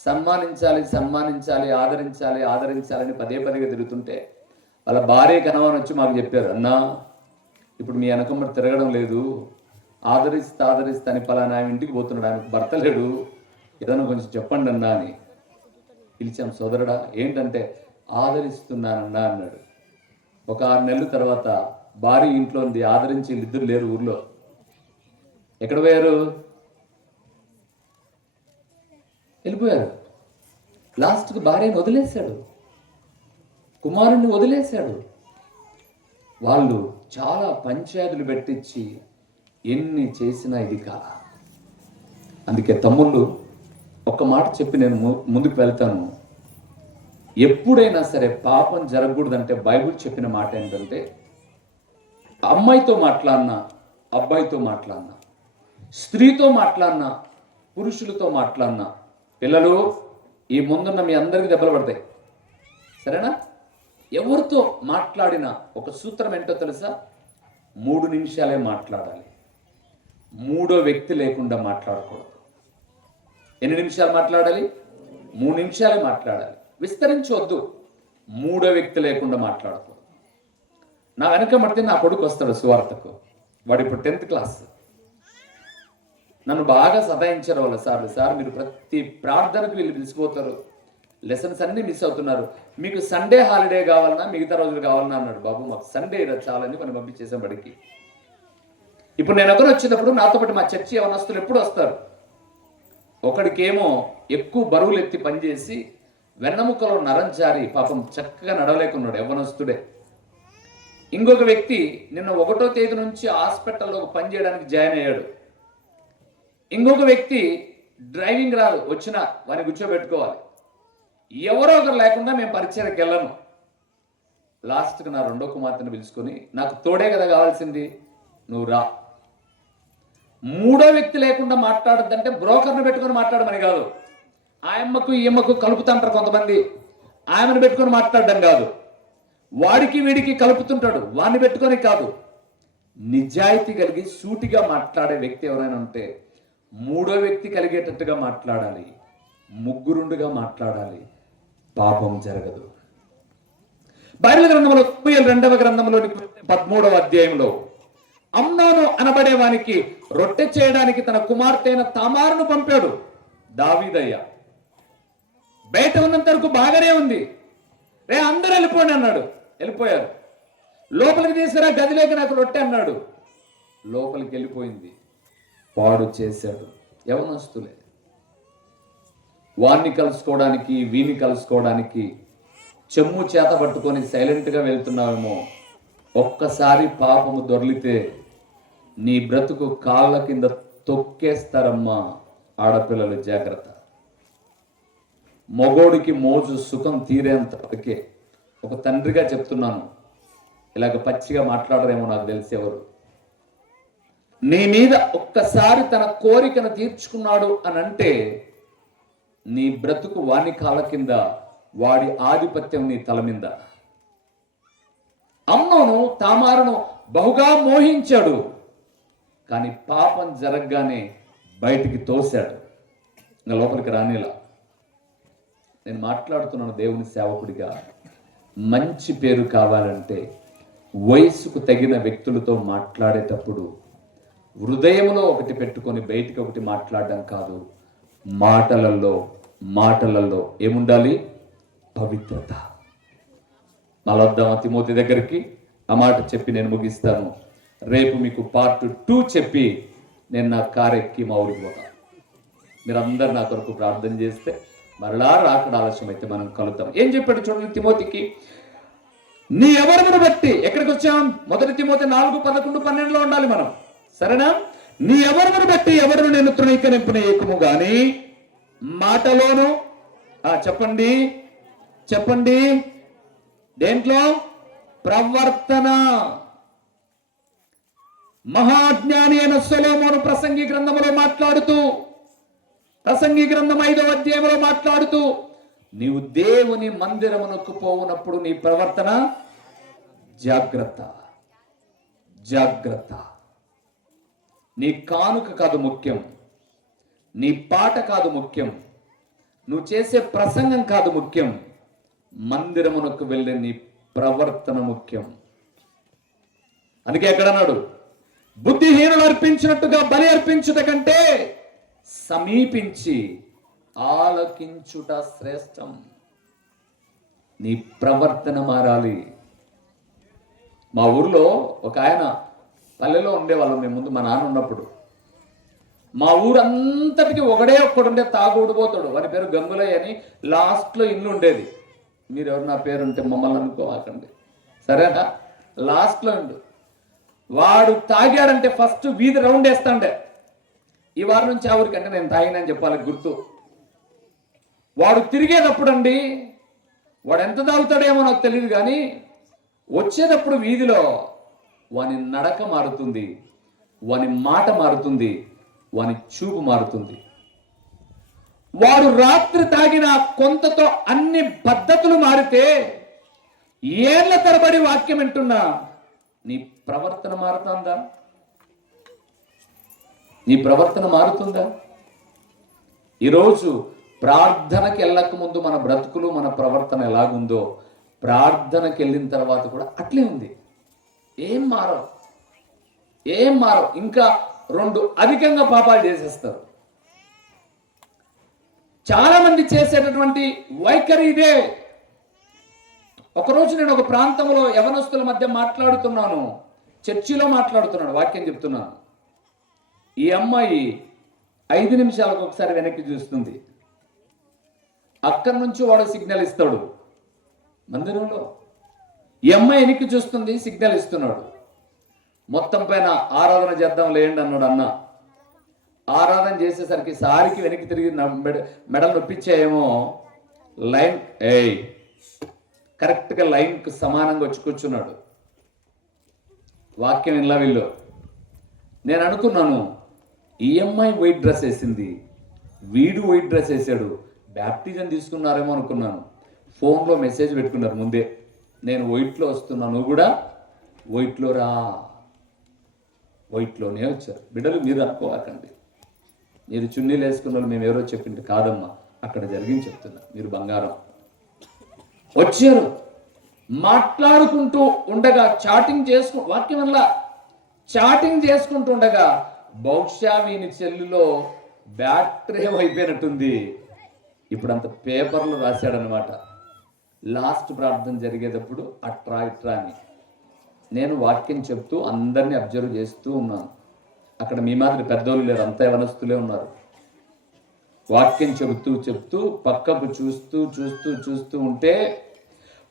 సన్మానించాలి, ఆదరించాలని పదే తిరుగుతుంటే వాళ్ళ భార్య కనవని వచ్చి మాకు చెప్పారు, అన్నా ఇప్పుడు మీ వెనకమ్మడి తిరగడం లేదు, ఆదరిస్తా అని పలానా ఇంటికి పోతున్నాడు, ఆయనకు భర్త లేడు, ఏదైనా కొంచెం చెప్పండి అన్నా అని పిలిచాం. సోదరుడా ఏంటంటే ఆదరిస్తున్నానన్నా అన్నాడు. ఒక 6 నెలల తర్వాత భార్య ఇంట్లో ఉంది, ఆదరించి వీళ్ళిద్దరు లేరు ఊర్లో. ఎక్కడ పోయారు? వెళ్ళిపోయారు. లాస్ట్కి భార్యను వదిలేశాడు, కుమారుణ్ణి వదిలేశాడు. వాళ్ళు చాలా పంచాయతీలు పెట్టించి ఎన్ని చేసినా ఇది కాదా. అందుకే తమ్ముళ్ళు ఒక్క మాట చెప్పి నేను ముందుకు వెళ్తాను. ఎప్పుడైనా సరే పాపం జరగకూడదంటే బైబిల్ చెప్పిన మాట ఏంటంటే, అమ్మాయితో మాట్లాడినా, అబ్బాయితో మాట్లాడినా, స్త్రీతో మాట్లాడినా, పురుషులతో మాట్లాడినా, పిల్లలు ఈ ముందున్న మీ అందరికీ దెబ్బలు పడతాయి, సరేనా? ఎవరితో మాట్లాడినా ఒక సూత్రం ఏంటో తెలుసా? 3 నిమిషాలే మాట్లాడాలి. మూడో వ్యక్తి లేకుండా మాట్లాడకూడదు. ఎన్ని నిమిషాలు మాట్లాడాలి? 3 నిమిషాలే మాట్లాడాలి. విస్తరించవద్దు. మూడో వ్యక్తి లేకుండా మాట్లాడకూడదు. నా వెనక మడితే నా కొడుకు వస్తాడు సువార్తకు. వాడు ఇప్పుడు 10th క్లాస్. నన్ను బాగా సతాయించారు వాళ్ళ సార్లు. సార్ మీరు ప్రతి ప్రార్థనకు వీళ్ళు పిలిచిపోతారు, లెసన్స్ అన్నీ మిస్ అవుతున్నారు, మీకు సండే హాలిడే కావాలన్నా మిగతా రోజులు కావాలన్నా అన్నాడు. బాబు మాకు సండే చాలని మనం పంపించేసాం బడికి. ఇప్పుడు నేను ఒకరు వచ్చినప్పుడు నాతో పాటు మా చర్చి యవనస్తులు ఎప్పుడు వస్తారు. ఒకడికేమో ఎక్కువ బరువులు ఎత్తి పనిచేసి వెన్నముకలో నరం జారి పాపం చక్కగా నడవలేకున్నాడు, యవ్వనస్తుడే. ఇంకొక వ్యక్తి నిన్న 1వ తేదీ నుంచి హాస్పిటల్లో పని చేయడానికి జాయిన్ అయ్యాడు. ఇంకొక వ్యక్తి డ్రైవింగ్ రాదు, వచ్చినా వారిని కూర్చోబెట్టుకోవాలి. ఎవరో ఒకరు లేకుండా మేము పరిచయకి వెళ్ళను. లాస్ట్కి నా 2వ కుమార్తెను పిలుచుకొని, నాకు తోడే కదా కావాల్సింది, నువ్వు రా. మూడో వ్యక్తి లేకుండా మాట్లాడద్దంటే బ్రోకర్ను పెట్టుకొని మాట్లాడమని కాదు. ఆయమ్మకు ఈ అమ్మకు కలుపుతుంటారు కొంతమంది, ఆయమను పెట్టుకొని మాట్లాడడం కాదు. వాడికి వీడికి కలుపుతుంటాడు, వాడిని పెట్టుకొని కాదు. నిజాయితీ కలిగి సూటిగా మాట్లాడే వ్యక్తి ఎవరైనా ఉంటే మూడో వ్యక్తి కలిగేటట్టుగా మాట్లాడాలి, ముగ్గురుండుగా మాట్లాడాలి, పాపం జరగదు. బైబిల్ గ్రంథంలో 2వ గ్రంథంలోని 13వ అధ్యాయంలో అమ్నోను అనబడే వానికి రొట్టె చేయడానికి తన కుమార్తె అయిన తామారును పంపాడు దావీదయ్య. బయట ఉన్నంత వరకు బాగానే ఉంది. రే అందరూ వెళ్ళిపోండి అన్నాడు, వెళ్ళిపోయారు. లోపలికి తీసుకురా గదిలోకి నాకు రొట్టె అన్నాడు, లోపలికి వెళ్ళిపోయింది. పాడు చేశాడు. యవనస్తులే. వాణ్ణి కలుసుకోవడానికి వీణ్ణి కలుసుకోవడానికి చెమ్ము చేత పట్టుకొని సైలెంట్గా వెళ్తున్నావేమో. ఒక్కసారి పాపము దొర్లితే నీ బ్రతుకు కాళ్ళ కింద తొక్కేస్తారమ్మా. ఆడపిల్లలు జాగ్రత్త. మగోడికి మోజు సుఖం తీరేంత వరకే. ఒక తండ్రిగా చెప్తున్నాను, ఇలాగ పచ్చిగా మాట్లాడరేమో నాకు తెలిసేవారు. నీ మీద ఒక్కసారి తన కోరికను తీర్చుకున్నాడు అని అంటే నీ బ్రతుకు వాని కాళ్ళ కింద, వాడి ఆధిపత్యం నీ తల మీద. అమ్నోను తామారును బహుగా మోహించాడు, కానీ పాపం జరగగానే బయటికి తోశాడు, ఇంకా లోపలికి రానేలా. నేను మాట్లాడుతున్నాను దేవుని సేవకుడిగా. మంచి పేరు కావాలంటే వయసుకు తగిన వ్యక్తులతో మాట్లాడేటప్పుడు హృదయంలో ఒకటి పెట్టుకొని బయటికి ఒకటి మాట్లాడడం కాదు. మాటలలో ఏముండాలి? పవిత్రత. మళ్ళొద్దామా తిమోతి దగ్గరికి. ఆ మాట చెప్పి నేను ముగిస్తాను. రేపు మీకు పార్ట్ 2 చెప్పి నేను నా కారు ఎక్కి మా ఊరికి పోతాను. మీరందరూ నా కొరకు ప్రార్థన చేస్తే మరలా రాకడ ఆలస్యం అయితే మనం కలుద్దాం. ఏం చెప్పాడు చూడండి తిమోతికి. నీ ఎవరిని బట్టి ఎక్కడికి వచ్చాం? 1 తిమోతి 4:11-12 ఉండాలి మనం, సరేనా? నీ ఎవరిని బట్టి ఎవరు నేను తృణీకరింపున ఏకము గాని మాటలోను, చెప్పండి దేంట్లో? ప్రవర్తన. మహాజ్ఞాని అయిన సొలొమోను ప్రసంగి గ్రంథంలో మాట్లాడుతూ, ప్రసంగి గ్రంథం 5వ అధ్యాయంలో మాట్లాడుతూ, నీవు దేవుని మందిరమునకు పోవునప్పుడు నీ ప్రవర్తన జాగ్రత్త. నీ కానుక కాదు ముఖ్యం, నీ పాట కాదు ముఖ్యం, నువ్వు చేసే ప్రసంగం కాదు ముఖ్యం, మందిరమునకు వెళ్ళే నీ ప్రవర్తన ముఖ్యం. అందుకే ఎక్కడన్నాడు? బుద్ధిహీనులు అర్పించినట్టుగా బలి అర్పించుట కంటే సమీపించి ఆలకించుట శ్రేష్టం. నీ ప్రవర్తన మారాలి. మా ఊర్లో ఒక ఆయన, పల్లెలో ఉండేవాళ్ళం మేము ముందు, మా నాన్న ఉన్నప్పుడు. మా ఊరంతటికి ఒక్కడుండే తాగుడిపోతాడు. వాని పేరు గంగులయ్య అని. లాస్ట్లో ఇల్లు ఉండేది. మీరు ఎవరు నా పేరు ఉంటే మమ్మల్ని అనుకోవాకండి, సరేనా? లాస్ట్లో ఉండు. వాడు తాగాడంటే ఫస్ట్ వీధి రౌండ్ వేస్తాండే. ఈ వారం నుంచి ఆ ఊరికంటే నేను తాగినని చెప్పాలి గుర్తు. వాడు తిరిగేటప్పుడు అండి వాడు ఎంత తాగుతాడేమో నాకు తెలియదు, కానీ వచ్చేటప్పుడు వీధిలో వాని నడక మారుతుంది, వాని మాట మారుతుంది, వాని చూపు మారుతుంది. వాడు రాత్రి తాగిన కొంతతో అన్ని పద్ధతులు మారితే ఏళ్ల తరబడి వాక్యం వింటున్నా నీ ప్రవర్తన మారుతుందా? నీ ప్రవర్తన మారుతుందా? ఈరోజు ప్రార్థనకి వెళ్ళక ముందు మన బ్రతుకులు, మన ప్రవర్తన ఎలాగుందో ప్రార్థనకి వెళ్ళిన తర్వాత కూడా అట్లే ఉంది. ఏం మారవు. ఇంకా 2 అధికంగా పాపాలు చేసేస్తారు. చాలా మంది చేసేటటువంటి వైఖరి ఇదే. ఒకరోజు నేను ఒక ప్రాంతంలో యవనస్తుల మధ్య మాట్లాడుతున్నాను, చర్చిలో మాట్లాడుతున్నాను, వాక్యం చెప్తున్నాను. ఈ అమ్మాయి 5 నిమిషాలకు ఒకసారి వెనక్కి చూస్తుంది. అక్కడి నుంచి వాడు సిగ్నల్ ఇస్తాడు మందిరంలో. ఈ అమ్మాయి వెనక్కి చూస్తుంది, సిగ్నల్ ఇస్తున్నాడు. మొత్తం పైన ఆరాధన చేద్దాం లేండి అన్నాడు అన్న. ఆరాధన చేసేసరికి సారికి వెనక్కి తిరిగి మెడలు నొప్పించాయేమో. లైన్ కరెక్ట్గా లైన్కి సమానంగా వచ్చి కూర్చున్నాడు. వాక్యం ఇలా వీళ్ళు. నేను అనుకున్నాను, ఈ అమ్మాయి వైట్ డ్రెస్ వేసింది, వీడు వైట్ డ్రెస్ వేసాడు, బ్యాప్టిజం తీసుకున్నారేమో అనుకున్నాను. ఫోన్లో మెసేజ్ పెట్టుకున్నారు ముందే, నేను వైట్లో వస్తున్నా, నువ్వు కూడా వైట్లో రా. వైట్లోనే వచ్చారు. బిడ్డలు మీరు అనుకోవాకండి, మీరు చున్నీలు వేసుకున్న వాళ్ళు మేము ఎవరో చెప్పింది కాదమ్మా, అక్కడ జరిగింది చెప్తున్నా. మీరు బంగారం. వచ్చారు, మాట్లాడుకుంటూ ఉండగా చాటింగ్ వాక్యం వల్ల చాటింగ్ చేసుకుంటూ ఉండగా బహుశా వీని సెల్లులో బ్యాటరీ అయిపోయినట్టుంది. ఇప్పుడంత పేపర్లు రాశాడనమాట. లాస్ట్ ప్రార్థన జరిగేటప్పుడు అట్రా ఇట్రా అని నేను వాక్యం చెప్తూ అందరినీ అబ్జర్వ్ చేస్తూ ఉన్నాను. అక్కడ మీ మాదిరి పెద్దోళ్ళు లేరు, అంతా యవనస్తులే ఉన్నారు. వాక్యం చెప్తూ పక్కకు చూస్తూ ఉంటే,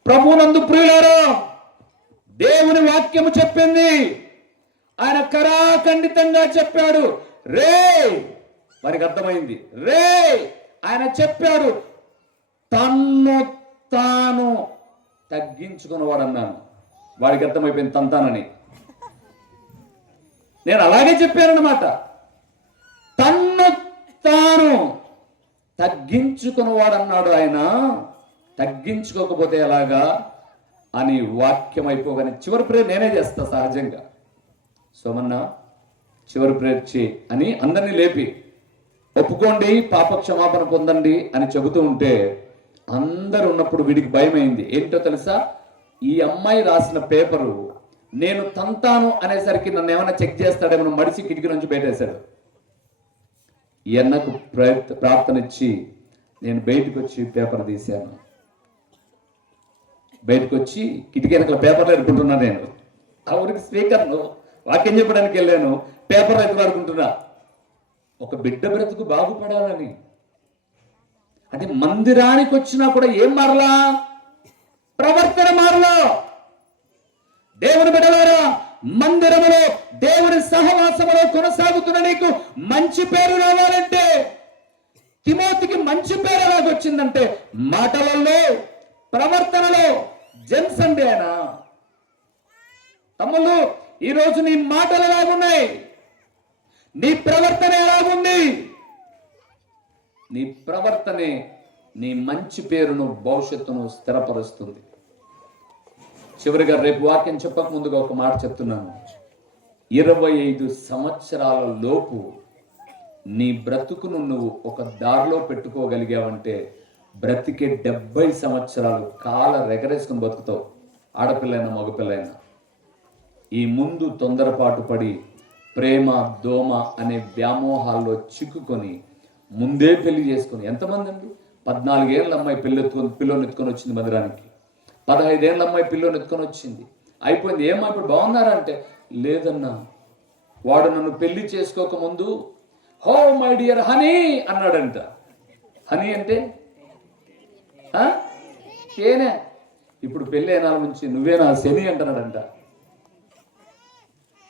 ప్రభునందు ప్రియులారా, దేవుని వాక్యము చెప్పింది, ఆయన కరాఖండితంగా చెప్పాడు. వారికి అర్థమైంది. ఆయన చెప్పాడు, తన్ను తాను తగ్గించుకున్నవాడు అన్నాను. వాడికి అర్థమైపోయింది తంతానని. నేను అలాగే చెప్పానన్నమాట. తన్ను తాను తగ్గించుకున్నవాడు అన్నాడు ఆయన. తగ్గించుకోకపోతే ఎలాగా అని వాక్యం అయిపోగానే చివరి ప్రేయర్ నేనే చేస్తా సహజంగా. సోమన్న చివరి ప్రేయర్ అని అందరినీ లేపి ఒప్పుకోండి, పాప క్షమాపణ పొందండి అని చెబుతూ ఉంటే అందరు ఉన్నప్పుడు వీడికి భయమైంది. ఏంటో తెలుసా, ఈ అమ్మాయి రాసిన పేపరు నేను తంతాను అనేసరికి నన్ను ఏమైనా చెక్ చేస్తాడేమో మడిచి కిటికీ నుంచి బయటేశాడు. ఈ అన్నకు ప్రార్థన ఇచ్చి నేను బయటకు వచ్చి పేపర్ తీశాను. బయటకు వచ్చి కిటికీ వెనకాల పేపర్లు ఎదుర్కొంటున్నా. నేను ఆ ఊరికి స్పీకర్ను వాక్యం చెప్పడానికి వెళ్ళాను, పేపర్లు ఎదురుకుంటున్నా. ఒక బిడ్డ బ్రతుకు బాగుపడాలని. అంటే మందిరానికి వచ్చినా కూడా ఏం మారలా? ప్రవర్తన మారలా. దేవుని బిడ్డలారా, మందిరములో దేవుని సహవాసములో కొనసాగుతున్న నీకు మంచి పేరు రావాలంటే, తిమోతికి మంచి పేరు ఎలాగొచ్చిందంటే మాటలలో, ప్రవర్తనలో. జెన్సండి ఆయన. తమ్ముళ్ళు, ఈరోజు నీ మాటలు ఎలాగున్నాయి? నీ ప్రవర్తన ఎలాగుంది? నీ ప్రవర్తనే నీ మంచి పేరును, భవిష్యత్తును స్థిరపరుస్తుంది. చివరిగా రేపు వాక్యం చెప్పక ముందుగా ఒక మాట చెప్తున్నాను. 25 సంవత్సరాల లోపు నీ బ్రతుకును నువ్వు ఒక దారిలో పెట్టుకోగలిగావంటే బ్రతికే 70 సంవత్సరాలు కాల రెగరేసుకుని బతుకుతావు. ఆడపిల్లైనా మగపిల్లైనా. ఈ ముందు తొందరపాటు పడి ప్రేమ దోమ అనే వ్యామోహాల్లో చిక్కుకొని ముందే పెళ్లి చేసుకుని ఎంతమంది అండి? 14 ఏళ్ళ అమ్మాయి పిల్లోని ఎత్తుకొని వచ్చింది మందిరానికి. 15 ఏళ్ళ అమ్మాయి పిల్లోని ఎత్తుకొని వచ్చింది. అయిపోయింది. ఏమో ఇప్పుడు బాగున్నారా అంటే, లేదన్నా, వాడు నన్ను పెళ్లి చేసుకోక ముందు హో మై డియర్ హనీ అన్నాడంట. హనీ అంటే తేనె. ఇప్పుడు పెళ్లి అయినాల నుంచి నువ్వేనా శని అంటున్నాడంట.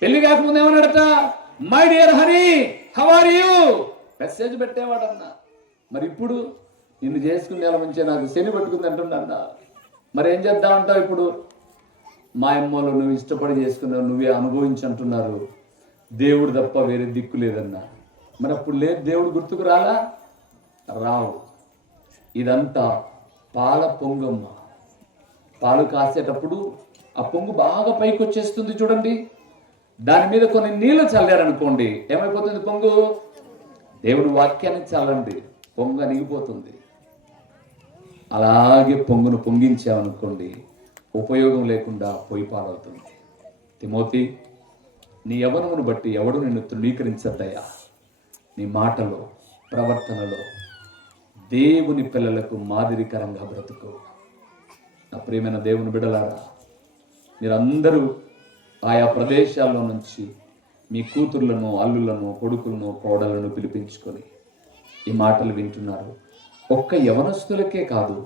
పెళ్లి కాకముందు ఏమన్నాడట? My dear honey how are you message పెట్టేవాడన్నా. మరి ఇప్పుడు నిన్ను చేసుకునే వాళ్ళ నుంచే నాకు శని పట్టుకుంది అంటున్నా. మరి ఏం చేద్దామంటావు ఇప్పుడు? మా అమ్మలు నువ్వు ఇష్టపడి చేసుకున్నావు, నువ్వే అనుభవించి అంటున్నారు, దేవుడు తప్ప వేరే దిక్కు లేదన్నా. మరి అప్పుడు లేదు, దేవుడు గుర్తుకు రాలా? రావు. ఇదంతా పాల పొంగమ్మ. పాలు కాసేటప్పుడు ఆ పొంగు బాగా పైకి వచ్చేస్తుంది చూడండి. దాని మీద కొన్ని నీళ్లు చల్లారనుకోండి, ఏమైపోతుంది పొంగు? దేవుని వాక్యాన్ని చల్లండి, పొంగు అణిగిపోతుంది. అలాగే పొంగును పొంగించామనుకోండి, ఉపయోగం లేకుండా పొయ్యి పాలవుతుంది. తిమోతి, నీ యవ్వనమును బట్టి ఎవడు నిన్ను తృణీకరించద్దయ్యా. నీ మాటలో, ప్రవర్తనలో దేవుని పిల్లలకు మాదిరికరంగా బ్రతుకు. నా ప్రియమైన దేవుని బిడ్డలారా, మీరందరూ ఆయా ప్రదేశాల్లో నుంచి మీ కూతుర్లను, అల్లులను, కొడుకులను, కోడలను పిలిపించుకొని ఈ మాటలు వింటున్నారు. ఒక్క యవనస్తులకే కాదు,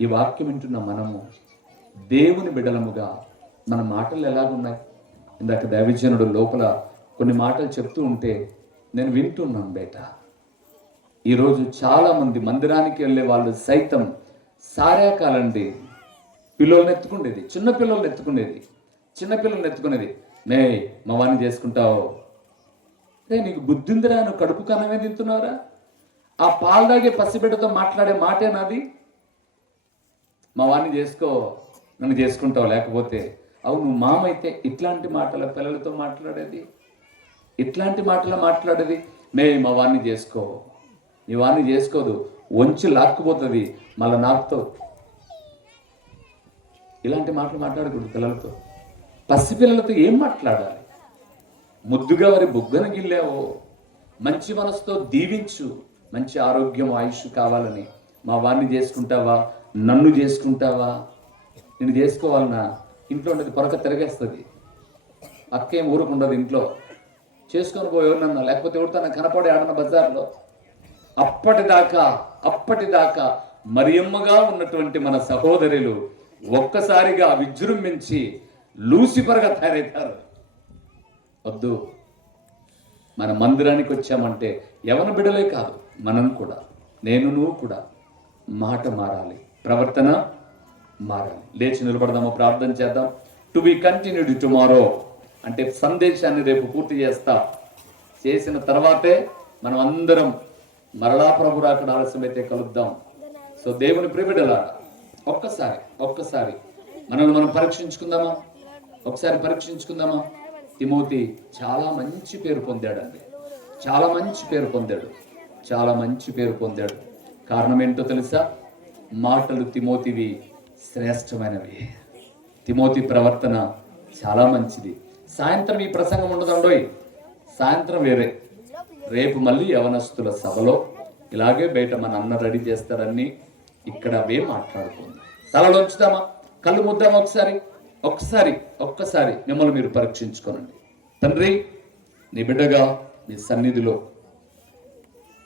ఈ వాక్యం వింటున్న మనము దేవుని బిడ్డలముగా మన మాటలు ఎలాగున్నాయి? ఇందాక దైవజనుడు లోపల కొన్ని మాటలు చెప్తూ ఉంటే నేను వింటున్నాను బేట. ఈరోజు చాలామంది మందిరానికి వెళ్ళే వాళ్ళు సైతం సారాకాలండి పిల్లల్ని ఎత్తుకునేది, చిన్నపిల్లల్ని ఎత్తుకునేది. మే మా వాడిని చేసుకుంటావు, రే నీకు బుద్ధి ఉందిరా, నువ్వు కడుపు కన్నమే తింటున్నావురా? ఆ పాలు తాగే పసిబిడ్డతో మాట్లాడే మాటే నాది. మా వాడిని చేసుకో, నన్ను చేసుకుంటావు, లేకపోతే అవును మామ అయితే ఇట్లాంటి మాటల పిల్లలతో మాట్లాడేది, మే మా వాడిని చేసుకో, నీ వాడిని చేసుకోదు, వంచి లాక్కుపోతుంది, మళ్ళీ నాకుతో. ఇలాంటి మాటలు మాట్లాడకూడదు పిల్లలతో. పసిపిల్లలతో ఏం మాట్లాడాలి? ముద్దుగా వారి బుగ్గన గిల్లావో, మంచి మనసుతో దీవించు, మంచి ఆరోగ్యం, ఆయుష్ కావాలని. మా వాడిని చేసుకుంటావా, నన్ను చేసుకుంటావా? నేను చేసుకోవాలన్నా ఇంట్లో ఉండేది పొరక తిరగేస్తుంది. అక్కేం ఊరుకుండదు ఇంట్లో, చేసుకొని పోయి ఎవరినన్నా, లేకపోతే ఎవరితో కనపడే ఆడన బజార్లో. అప్పటిదాకా మరియమ్మగా ఉన్నటువంటి మన సహోదరులు ఒక్కసారిగా విజృంభించి లూసిఫర్గా తయారవుతారు. వద్దు. మన మందిరానికి వచ్చామంటే యవన బిడ్డలే కాదు, మనం కూడా, నువ్వు కూడా మాట మారాలి, ప్రవర్తన మారాలి. లేచి నిలబడదామా, ప్రార్థన చేద్దాం. టు బి కంటిన్యూడ్ టుమారో అంటే సందేశాన్ని రేపు పూర్తి చేసిన తర్వాతే మనం అందరం మరలా ప్రభు రాకడ ఆలస్యమైతే కలుద్దాం. సో దేవుని ప్రియబిడ్డలారా, ఒక్కసారి మనం పరీక్షించుకుందామా? తిమోతి చాలా మంచి పేరు పొందాడండి, చాలా మంచి పేరు పొందాడు. కారణం ఏంటో తెలుసా? మాటలు తిమోతివి శ్రేష్టమైనవి. తిమోతి ప్రవర్తన చాలా మంచిది. సాయంత్రం ఈ ప్రసంగం ఉండదండోయ్, సాయంత్రం వేరే. రేపు మళ్ళీ యవనస్తుల సభలో ఇలాగే బయట మన అన్న రెడీ చేస్తారని ఇక్కడ అవే మాట్లాడుకుందాం. తలలో ఉంచుదామా, కళ్ళు ముద్దామా? ఒక్కసారి మిమ్మల్ని మీరు పరీక్షించుకోనండి. తండ్రి, నీ బిడ్డగా నీ సన్నిధిలో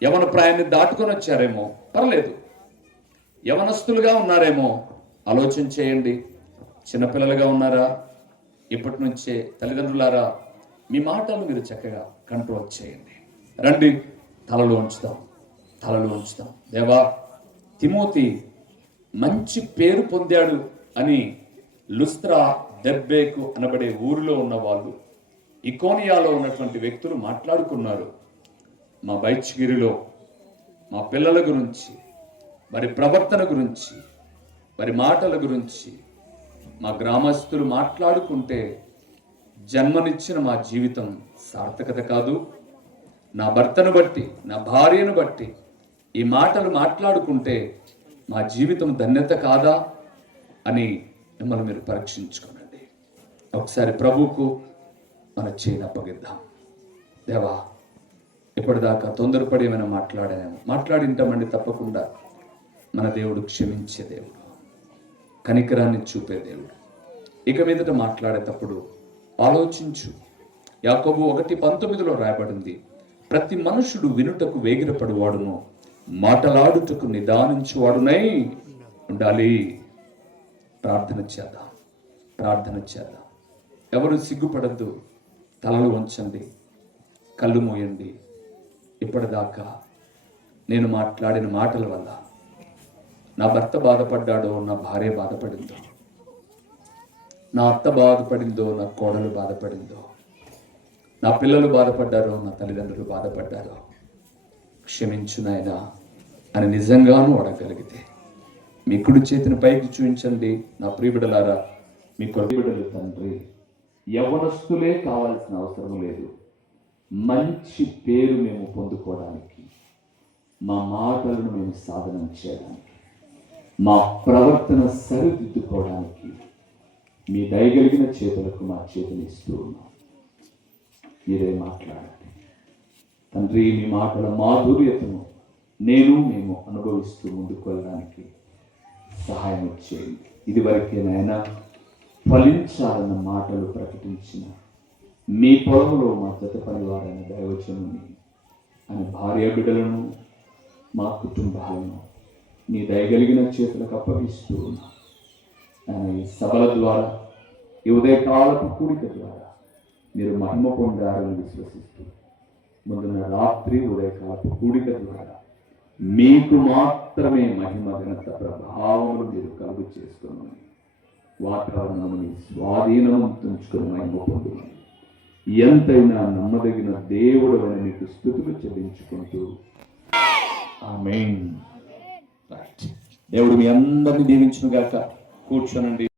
యవన ప్రాయాన్ని దాటుకొని వచ్చారేమో పర్లేదు, యవనస్తులుగా ఉన్నారేమో ఆలోచన చేయండి. చిన్నపిల్లలుగా ఉన్నారా? ఇప్పటి నుంచే తల్లిదండ్రులారా మీ మాటలు మీరు చక్కగా కంట్రోల్ చేయండి. రండి, తలలో ఉంచుదాం. దేవా, తిమోతి మంచి పేరు పొందాడు అని లుస్త్రా, దెర్బేకు అనబడే ఊరిలో ఉన్న వాళ్ళు, ఇకోనియాలో ఉన్నటువంటి వ్యక్తులు మాట్లాడుకున్నారు. మా బైచ్గిరిలో మా పిల్లల గురించి, వారి ప్రవర్తన గురించి, వారి మాటల గురించి మా గ్రామస్తులు మాట్లాడుకుంటే జన్మనిచ్చిన మా జీవితం సార్థకత కాదు. నా భర్తను బట్టి, నా భార్యను బట్టి ఈ మాటలు మాట్లాడుకుంటే మా జీవితం ధన్యత కాదా అని మిమ్మల్ని మీరు పరీక్షించుకోనండి. ఒకసారి ప్రభువుకు మన చేయి అప్పగిద్దాం. దేవా, ఇప్పటిదాకా తొందరపడి ఏమైనా మాట్లాడింటామండి. తప్పకుండా మన దేవుడు క్షమించే దేవుడు, కనికరాన్ని చూపే దేవుడు. ఇక మీదట మాట్లాడేటప్పుడు ఆలోచించు. యాకోబు 1:19 రాయబడింది, ప్రతి మనుషుడు వినుటకు వేగిరపడువాడును, మాటలాడుటకు నిదానించువాడునై ఉండాలి. ప్రార్థన చేద్దాం. ఎవరు సిగ్గుపడద్దు. తలలు వంచండి, కళ్ళు మూయండి. ఇప్పటిదాకా నేను మాట్లాడిన మాటల వల్ల నా భర్త బాధపడ్డాడో, నా భార్య బాధపడిందో, నా అత్త బాధపడిందో, నా కోడలు బాధపడిందో, నా పిల్లలు బాధపడ్డారో, నా తల్లిదండ్రులు బాధపడ్డారో, క్షమించు నాయనా అని నిజంగానూ అడగలిగితే మీ కుడి చేతిని పైకి చూపించండి. నా ప్రియబిడలారా, మీ కొద్దిబిడలు తండ్రి, యవ్వనస్తులే కావాల్సిన అవసరం లేదు. మంచి పేరు మేము పొందుకోవడానికి, మా మాటలను మేము సాధనం చేయడానికి, మా ప్రవర్తన సరిదిద్దుకోవడానికి మీ దయగలిగిన చేతులకు మా చేతులు ఇస్తూ ఉన్నాం. మీరే మాట్లాడండి తండ్రి. మీ మాటల మాధుర్యతను మేము అనుభవిస్తూ ముందుకు వెళ్ళడానికి సహాయం చేయండి. ఇదివరకే నాయన ఫలించాలన్న మాటలు ప్రకటించిన మీ పొలంలో మా జత పనివారైన దైవజనుని అని భార్య బిడ్డలను, మా కుటుంబాలను మీ దయగలిగిన చేతులకు అప్పగిస్తూ ఉన్నాం. ఈ సభల ద్వారా, ఈ ఉదయకాలపు కూడిక ద్వారా మీరు మహిమ పొందారని విశ్వసిస్తూ, ముందున్న రాత్రి ఉదయకాలపు కూడిక ద్వారా మీకు మాత్రమే మహిమ, ఘనత, ప్రభావములు మీరు కలుగు చేసుకున్నామని, వాతావరణం మీ స్వాధీనం ఉంచుకుని మహిమ పొందుమని, ఎంతైనా నమ్మదగిన దేవుడు అని మీకు స్తుతులు చెల్లించుకుంటూ ఆమేన్. దేవుడు మీ అందరినీ దీవించును గాక. కూర్చోనండి.